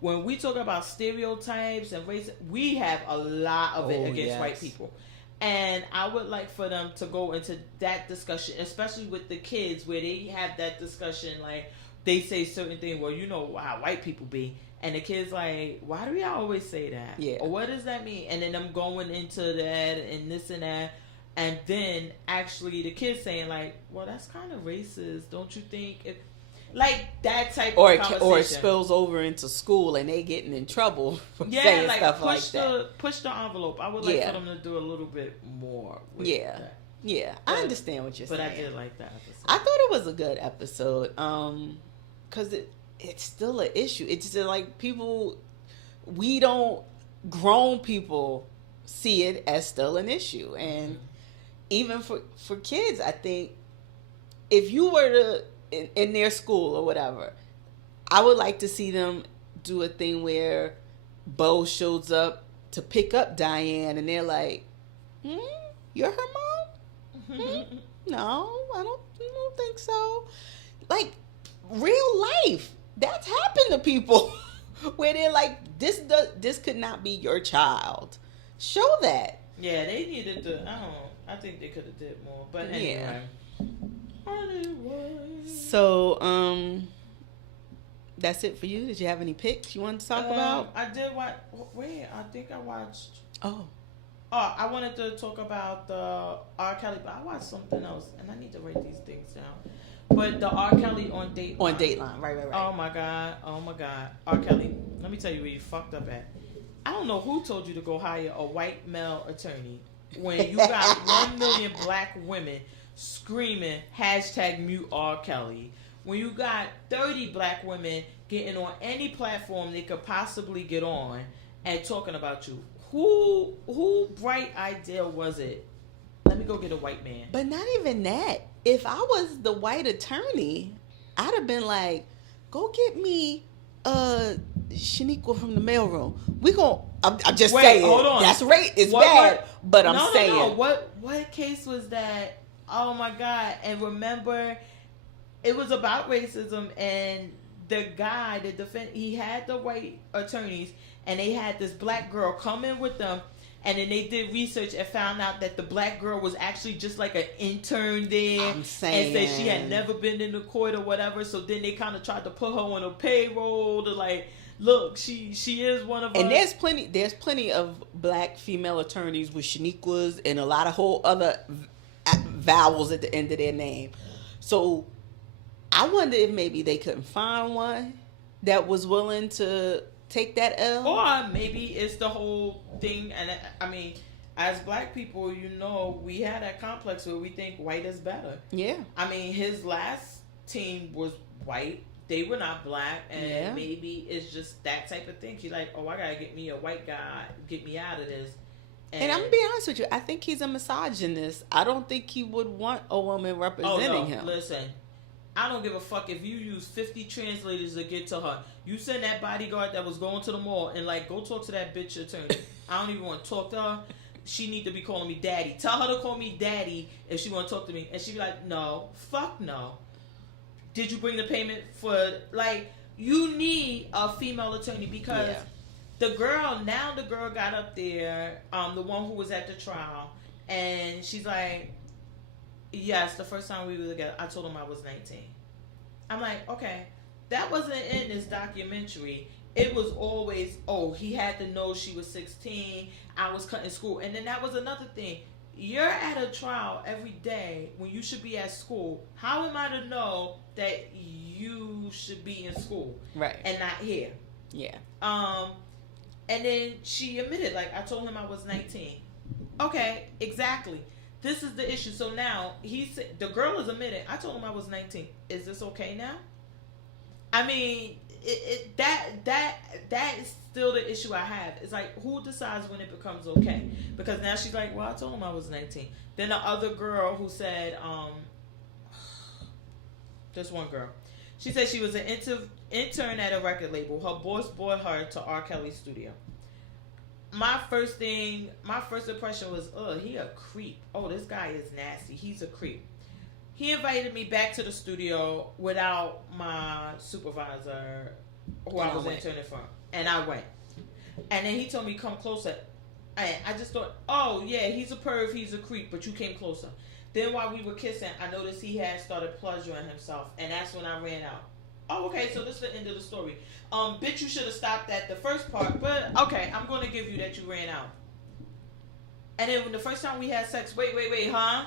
when we talk about stereotypes and race, we have a lot of it against white people. And I would like for them to go into that discussion, especially with the kids, where they have that discussion, like they say certain things, well, you know how white people be. And the kid's like, why do y'all always say that? Yeah. Or what does that mean? And then I'm going into that and this and that. And then actually the kid's saying like, well, that's kind of racist. Don't you think? Like that type of conversation. Or it spills over into school and they getting in trouble for saying like stuff like that. Push the envelope. I would like for them to do a little bit more with that. Yeah, I understand what you're saying. But I did like that episode. I thought it was a good episode. Because it's still an issue. It's just like grown people see it as still an issue. And even for kids, I think if you were to, in their school or whatever, I would like to see them do a thing where Bo shows up to pick up Diane and they're like, you're her mom? No, I don't think so. Like, real life. That's happened to people where they're like, this could not be your child. Show that. Yeah, they needed to. I don't know. I think they could have did more. But anyway. So, that's it for you. Did you have any picks you wanted to talk about? I did watch. Wait, I think I watched. Oh, I wanted to talk about the R. Kelly, but I watched something else, and I need to write these things down. But the R. Kelly on Dateline. On Dateline, right. Oh my God. R. Kelly, let me tell you where you fucked up at. I don't know who told you to go hire a white male attorney when you got 1 million black women screaming #mute R. Kelly, when you got 30 black women getting on any platform they could possibly get on and talking about you? Who bright idea was it? Let me go get a white man. But not even that. If I was the white attorney, I'd have been like, go get me Shaniqua from the mailroom. I'm just saying. Hold on. That's right. It's bad. But I'm saying. No. What case was that? Oh my God. And remember, it was about racism, and the guy, the defense, he had the white attorneys, and they had this black girl come in with them, and then they did research and found out that the black girl was actually just like an intern there. I'm saying. And said she had never been in the court or whatever. So then they kind of tried to put her on a payroll to like, look, she is one of us. And there's plenty of black female attorneys with Shaniquas and a lot of whole other vowels at the end of their name. So I wonder if maybe they couldn't find one that was willing to take that L. Or maybe it's the whole thing. And I mean, as black people, we had that complex where we think white is better. Yeah. I mean, his last team was white. They were not black. And maybe it's just that type of thing. She's like, oh, I got to get me a white guy, get me out of this. And I'm going to be honest with you. I think he's a misogynist. I don't think he would want a woman representing him. Listen, I don't give a fuck if you use 50 translators to get to her. You send that bodyguard that was going to the mall and like, go talk to that bitch attorney. I don't even want to talk to her. She need to be calling me daddy. Tell her to call me daddy if she want to talk to me. And she be like, no, fuck no. Did you bring the payment for, like, you need a female attorney because the girl got up there, the one who was at the trial, and she's like, yes, the first time we were together, I told him I was 19. I'm like, okay, that wasn't in this documentary. It was always, oh, he had to know she was 16. I was cutting school. And then that was another thing. You're at a trial every day when you should be at school. How am I to know that you should be in school? Right. And not here? Yeah. And then she admitted, like, I told him I was 19. Okay, exactly. This is the issue. So now the girl is admitting, I told him I was 19. Is this okay now? I mean, that is still the issue I have. It's like, who decides when it becomes okay? Because now she's like, well, I told him I was 19. Then the other girl who said, this one girl, she said she was an intern at a record label. Her boss brought her to R. Kelly's studio. My first impression was, he a creep. Oh, this guy is nasty. He's a creep. He invited me back to the studio without my supervisor, who I was interning for. And I went. And then he told me, come closer. And I just thought, oh, yeah, he's a perv, he's a creep, but you came closer. Then while we were kissing, I noticed he had started pleasuring himself. And that's when I ran out. Oh, okay, so this is the end of the story. Bitch, you should have stopped at the first part. But, okay, I'm going to give you that you ran out. And then when the first time we had sex, wait, huh?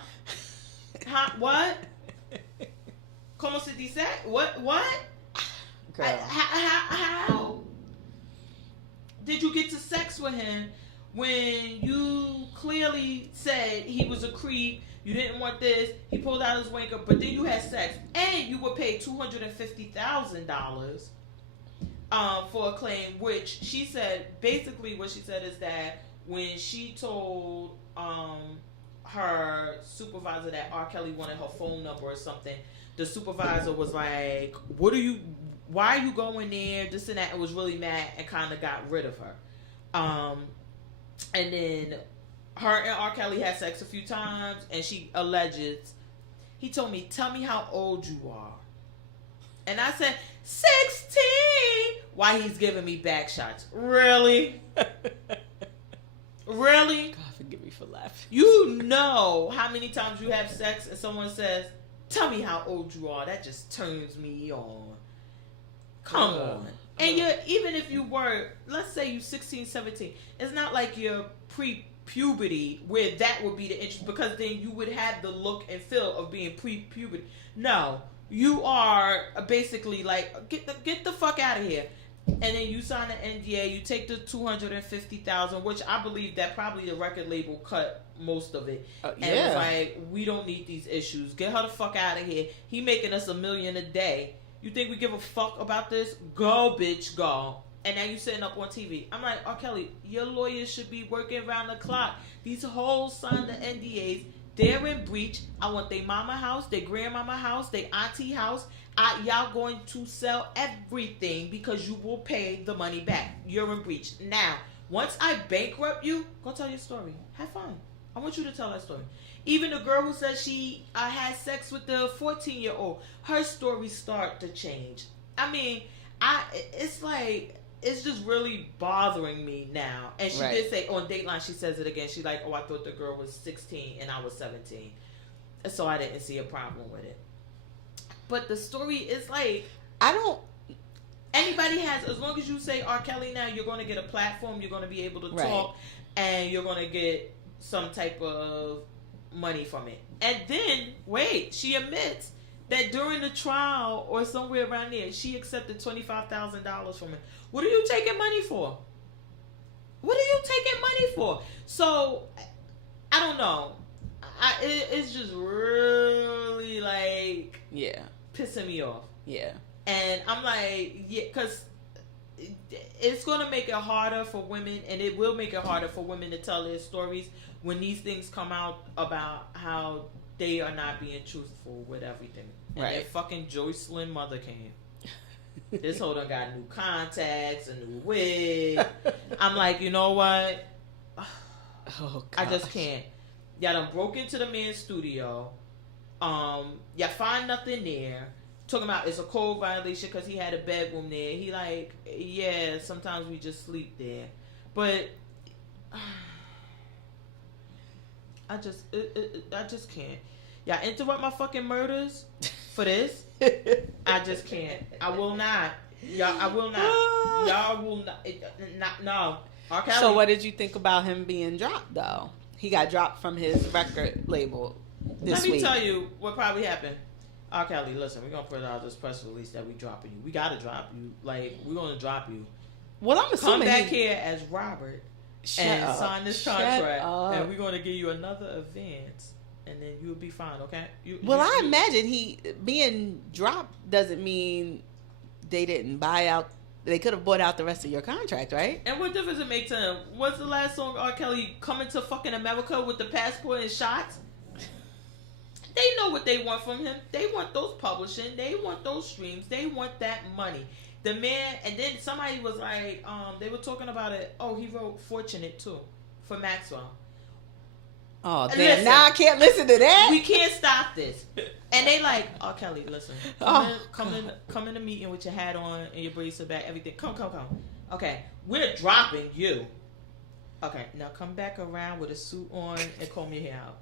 Huh? What? Como se dice? What? Girl. How did you get to sex with him when you clearly said he was a creep? You didn't want this. He pulled out his wanker, but then you had sex, and you were paid $250,000 for a claim. Which she said, basically, what she said is that when she told her supervisor that R. Kelly wanted her phone number or something, the supervisor was like, why are you going there, this and that, and was really mad and kind of got rid of her. And then her and R. Kelly had sex a few times, and she alleges, he told me, tell me how old you are. And I said, 16! Why he's giving me back shots. Really? Really? God forgive me for laughing. You know how many times you have sex and someone says, tell me how old you are. That just turns me on. Come on. And even if you were, let's say you 16, 17, it's not like you're pre-puberty where that would be the interest, because then you would have the look and feel of being pre-puberty. No, you are basically like, get the fuck out of here. and then you sign an NDA. You take the $250,000, which I believe that probably the record label cut most of it, and it was like, we don't need these issues. Get her the fuck out of here. He making us $1 million a day. You think we give a fuck about this? Go, bitch, go. And now you sitting up on TV. I'm like, R. Kelly, your lawyers should be working around the clock. These hoes signed the NDAs. They're in breach. I want their mama house, their grandmama house, their auntie house. Y'all going to sell everything because you will pay the money back. You're in breach. Now, once I bankrupt you, go tell your story. Have fun. I want you to tell that story. Even the girl who said she had sex with the 14-year-old, her stories start to change. I mean, it's like, it's just really bothering me now. And she did say on Dateline, she says it again. She's like, oh, I thought the girl was 16 and I was 17. So I didn't see a problem with it. But the story is like, anybody has, as long as you say R. Kelly now, you're going to get a platform, you're going to be able to talk, and you're going to get some type of money from it. And then, wait, she admits that during the trial or somewhere around there, she accepted $25,000 from it. What are you taking money for? What are you taking money for? So, I don't know. It's just really like, pissing me off. Yeah. And I'm like, because it's going to make it harder for women, and it will make it harder for women to tell their stories when these things come out about how they are not being truthful with everything. And that fucking Joycelyn mother came. This hoe done got new contacts, a new wig. I'm like, you know what? Oh, I just can't. Y'all done broke into the man's studio. Y'all find nothing there. Talking about it's a code violation because he had a bedroom there. He like, yeah, sometimes we just sleep there. But I just can't. Y'all interrupt my fucking murders for this? I just can't. I will not. I will not. Y'all will not. No. Okay. So what did you think about him being dropped, though? He got dropped from his record label this week. Let me tell you what probably happened. R. Kelly, listen, we're going to put out this press release that we dropping you. We got to drop you. Like, we're going to drop you. Well, I'm assuming come back here as Robert and sign this contract, and we're going to give you another advance, and then you'll be fine, okay? I imagine he being dropped doesn't mean they didn't buy out. They could have bought out the rest of your contract, right? And what difference it make to him? What's the last song R. Kelly coming to fucking America with the passport and shots? They know what they want from him. They want those publishing. They want those streams. They want that money. The man, and then somebody was like, they were talking about it. Oh, he wrote Fortunate too for Maxwell. Oh, damn. Now I can't listen to that. We can't stop this. And they like, oh, Kelly, listen. Come in the meeting with your hat on and your bracelet back, everything. Come. Okay, we're dropping you. Okay, now come back around with a suit on and comb your hair out.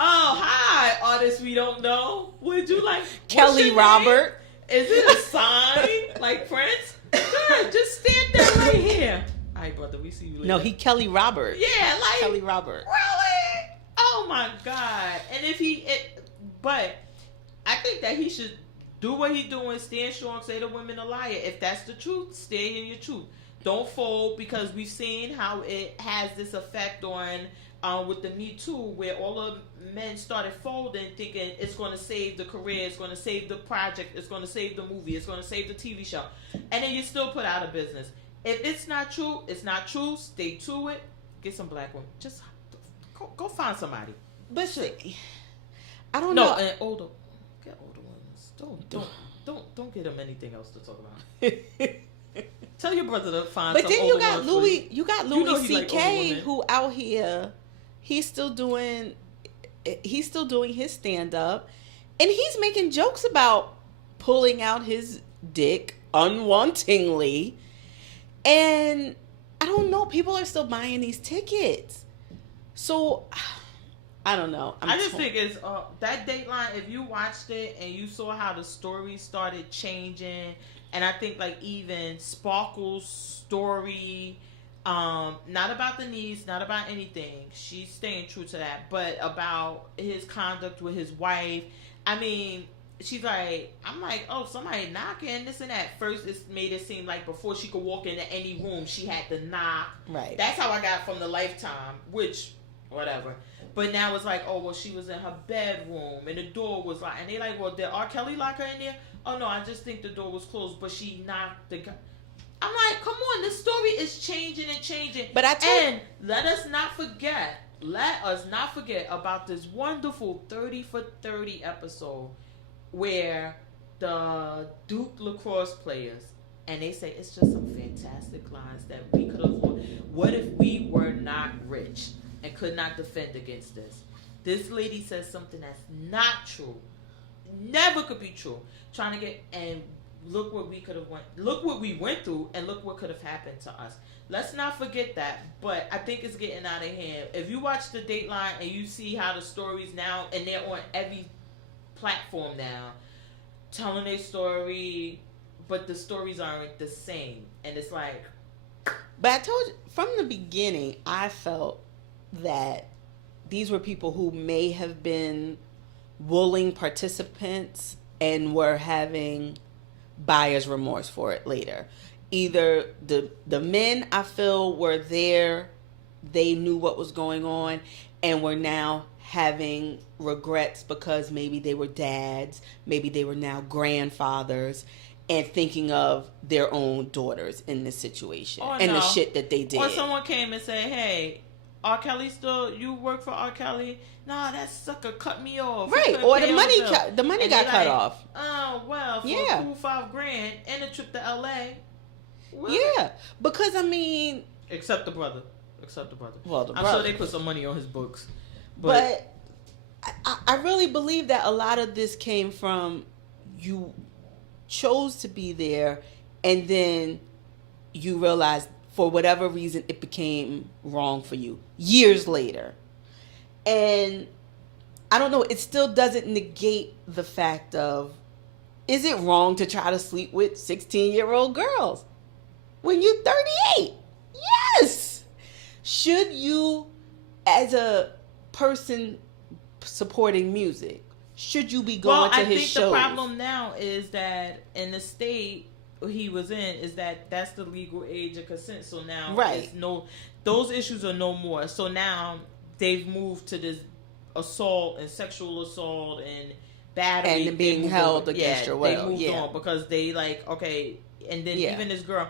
Oh, hi, artists we don't know. Would you like Kelly Robert? Is it a sign like Prince? Good, just stand there right here. All right, brother, we see you later. No, he Kelly Robert. Yeah, like Kelly Robert. Really? Oh my God! And but I think that he should do what he doing, stand strong, say the women a liar. If that's the truth, stay in your truth. Don't fold, because we've seen how it has this effect on. With the Me Too, where all the men started folding, thinking it's going to save the career, it's going to save the project, it's going to save the movie, it's going to save the TV show, and then you still put out of business. If it's not true, it's not true. Stay to it. Get some black women. Just go find somebody. But I don't know. And get older ones. Don't get them anything else to talk about. Tell your brother to find. But some then you got Louis. You got Louis C.K. Like who out here. He's still doing his stand up, and he's making jokes about pulling out his dick unwantingly. And I don't know, people are still buying these tickets. So I don't know. I just think it's that Dateline, if you watched it and you saw how the story started changing, and I think like even Sparkle's story, not about the needs, not about anything. She's staying true to that, but about his conduct with his wife. I mean, she's like, I'm like, oh, somebody knocking, this and that. First, it made it seem like before she could walk into any room, she had to knock. Right. That's how I got from the Lifetime, which, whatever. But now it's like, oh, well, she was in her bedroom and the door was locked. And they like, well, did R. Kelly lock her in there? Oh, no, I just think the door was closed, but she knocked the guy. I'm like, come on, this story is changing and changing. But and let us not forget about this wonderful 30 for 30 episode where the Duke lacrosse players, and they say it's just some fantastic lines that we could have. What if we were not rich and could not defend against this? This lady says something that's not true, never could be true. Trying to get, and look what we could have look what we went through, and look what could have happened to us. Let's not forget that. But I think it's getting out of hand. If you watch the Dateline and you see how the stories now, and they're on every platform now, telling their story, but the stories aren't the same, and it's like. But I told you from the beginning, I felt that these were people who may have been willing participants and were having buyer's remorse for it later. Either the men, I feel, were there, they knew what was going on, and were now having regrets because maybe they were dads, maybe they were now grandfathers, and thinking of their own daughters in this situation and the shit that they did. Or someone came and said, hey, R. Kelly still, you work for R. Kelly? Nah, that sucker cut me off. Right, or the money got cut off. Oh, well, for a cool $5,000 and a trip to L.A. Well, yeah, because I mean... Except the brother. Well, I'm sure they put some money on his books. But I really believe that a lot of this came from you chose to be there, and then you realized for whatever reason it became wrong for you years later. And I don't know, it still doesn't negate the fact of, is it wrong to try to sleep with 16-year-old girls when you're 38? Yes. Should you, as a person supporting music, should you be going to his shows? Well, I think the problem now is that in the state he was in, is that that's the legal age of consent. So now, right, those issues are no more. So now they've moved to this assault and sexual assault and battery and being held against your will. They moved on because they like, okay, and then even this girl,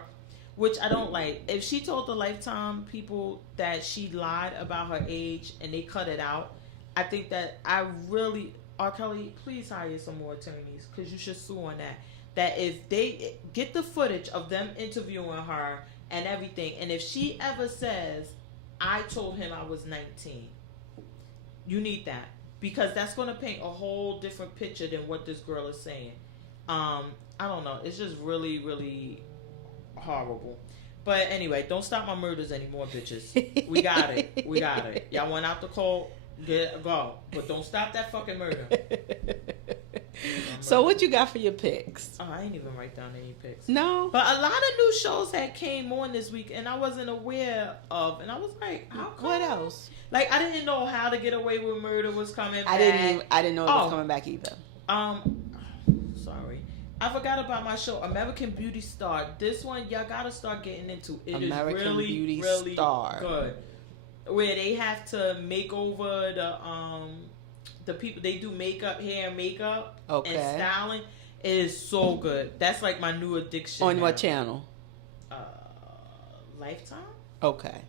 which I don't like. If she told the Lifetime people that she lied about her age and they cut it out, I think that R. Kelly, please hire some more attorneys because you should sue on that. That if they get the footage of them interviewing her and everything, and if she ever says, I told him I was 19, you need that. Because that's going to paint a whole different picture than what this girl is saying. I don't know. It's just really, really horrible. But anyway, don't stop my murders anymore, bitches. We got it. Y'all went out the cold. Go. But don't stop that fucking murder. So what you got for your picks? Oh, I ain't even write down any picks. No. But a lot of new shows that came on this week and I wasn't aware of. And I was like, how come? What else? Like, I didn't know How to Get Away with Murder was coming back. I didn't know it was coming back either. Sorry. I forgot about my show, American Beauty Star. This one, y'all gotta start getting into. It American is really, Beauty really Star. good. Where they have to make over the people. They do makeup, hair, and makeup, and styling. It is so good. That's like my new addiction. On what channel? Lifetime. Okay.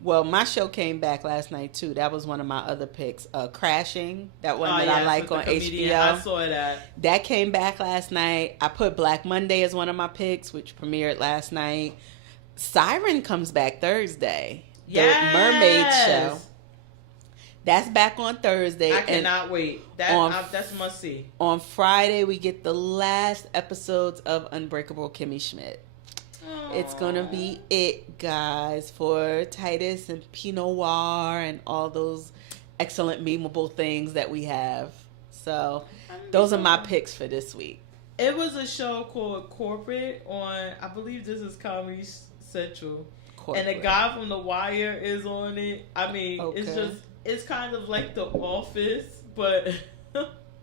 Well, my show came back last night too. That was one of my other picks. Crashing, that one that I like on HBO. I saw that. That came back last night. I put Black Monday as one of my picks, which premiered last night. Siren comes back Thursday. Yes. The Mermaid show. That's back on Thursday. I cannot wait. That's must see. On Friday, we get the last episodes of Unbreakable Kimmy Schmidt. Aww. It's going to be it, guys, for Titus and Pinot Noir and all those excellent, memeable things that we have. So those are my picks for this week. It was a show called Corporate on, I believe this is Comedy Central. Corporate. And the guy from The Wire is on it. I mean, it's kind of like The Office, but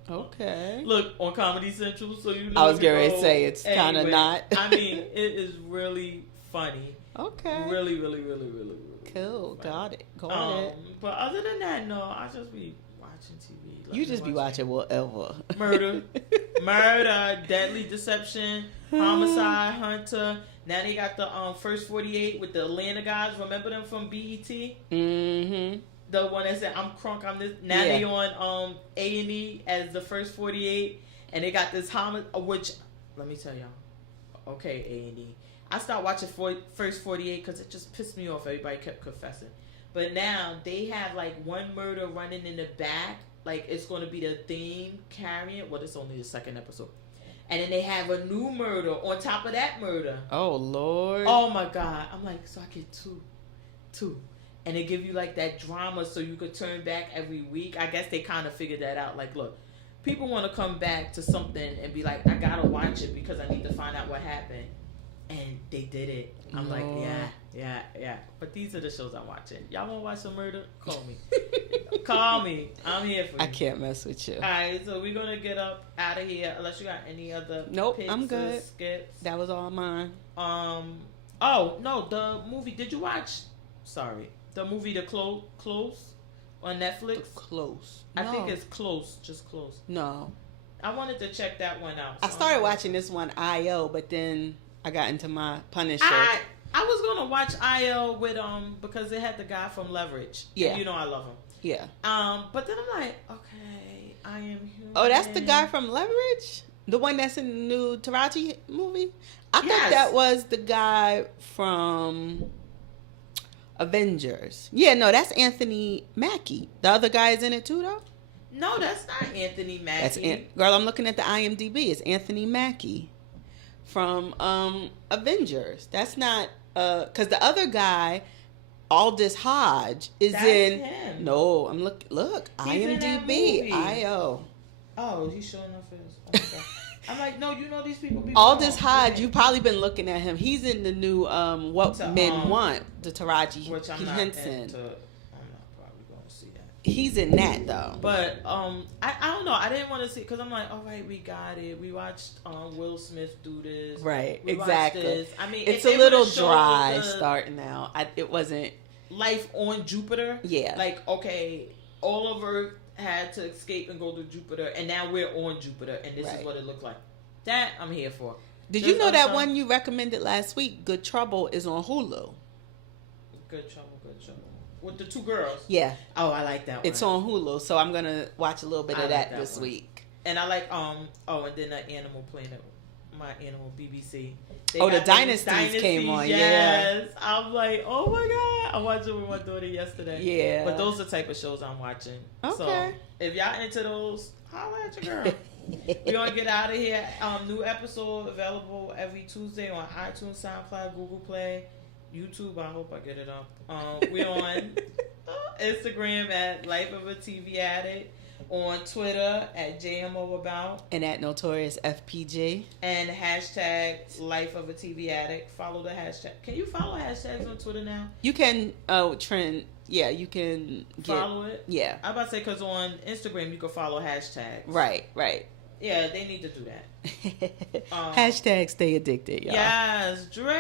Okay. Look on Comedy Central, so you know. I was getting ready to say it's kind of not. I mean, it is really funny. Okay. Really, really, really, really, really. Cool. Funny. Got it. Got it. But other than that, no, I just be watching TV. You just be watching whatever. Murder, Deadly Deception, Homicide, Hunter. Now they got the First 48 with the Atlanta guys. Remember them from BET? Mm-hmm. The one that said I'm crunk, I'm this. Now they on A&E as the First 48, and they got this which let me tell y'all. Okay, A&E. I stopped watching First 48 because it just pissed me off. Everybody kept confessing, but now they have like one murder running in the back. Like it's going to be the theme carrying. Well, it's only the second episode, and then they have a new murder on top of that murder. Oh Lord. Oh my God. I'm like, so I get two. And they give you like that drama so you could turn back every week. I guess they kind of figured that out. Like, look, people want to come back to something and be like, I gotta watch it because I need to find out what happened. And they did it. I'm like, yeah. But these are the shows I'm watching. Y'all want to watch some murder? Call me. Call me. I'm here for you. I can't mess with you. All right, so we're gonna get up out of here unless you got any other. Nope, picks I'm good. Skips. That was all mine. Oh no, the movie. Did you watch? Sorry. The movie The Close on Netflix? Close. I think it's Close, just Close. No. I wanted to check that one out. I started watching this one, I.O., but then I got into my Punisher. I was going to watch I.O. with, because it had the guy from Leverage. Yeah. And you know I love him. Yeah. But then I'm like, okay, I Am Human. Oh, that's the guy from Leverage? The one that's in the new Taraji movie? I thought that was the guy from Avengers. Yeah, no, that's Anthony Mackie. The other guy is in it too, though? No, that's not Anthony Mackie. Girl, I'm looking at the IMDb. It's Anthony Mackie from Avengers. That's not because the other guy, Aldous Hodge, is that's in. Him. No, I'm look IMDb. I.O. Oh, he's showing up his. Oh my God. I'm like, no, you know these people. Aldous Hodge, you've probably been looking at him. He's in the new What Men Want, the Taraji Henson. I'm not probably going to see that. He's in that though. But I don't know. I didn't want to see because I'm like, all right, we got it. We watched Will Smith do this. Right, we exactly. This. I mean, it's a little dry starting out. It wasn't Life on Jupiter. Yeah. Like, okay, Oliver had to escape and go to Jupiter, and now we're on Jupiter, and this is what it looked like. That I'm here for. Did you know that one you recommended last week, Good Trouble, is on Hulu? Good Trouble. With the two girls? Yeah. Oh, I like that one. It's on Hulu, so I'm going to watch a little bit of that this week. And I like, and then the Animal Planet, my Animal BBC. The Dynasties came on, yes. I'm like, oh my God. I watched it with my daughter yesterday. Yeah. But those are the type of shows I'm watching. Okay. So if y'all into those, holla at your girl. We're going to get out of here. New episode available every Tuesday on iTunes, SoundCloud, Google Play, YouTube. I hope I get it up. We're on Instagram at Life of a TV Addict. On Twitter at JMO About. And at Notorious FPG. And hashtag Life of a TV Addict. Follow the hashtag. Can you follow hashtags on Twitter now? You can, Trend. Yeah, you can follow it. Yeah. I'm about to say because on Instagram you can follow hashtags. Right. Yeah, they need to do that. Hashtag stay addicted, y'all. Yes, Dre.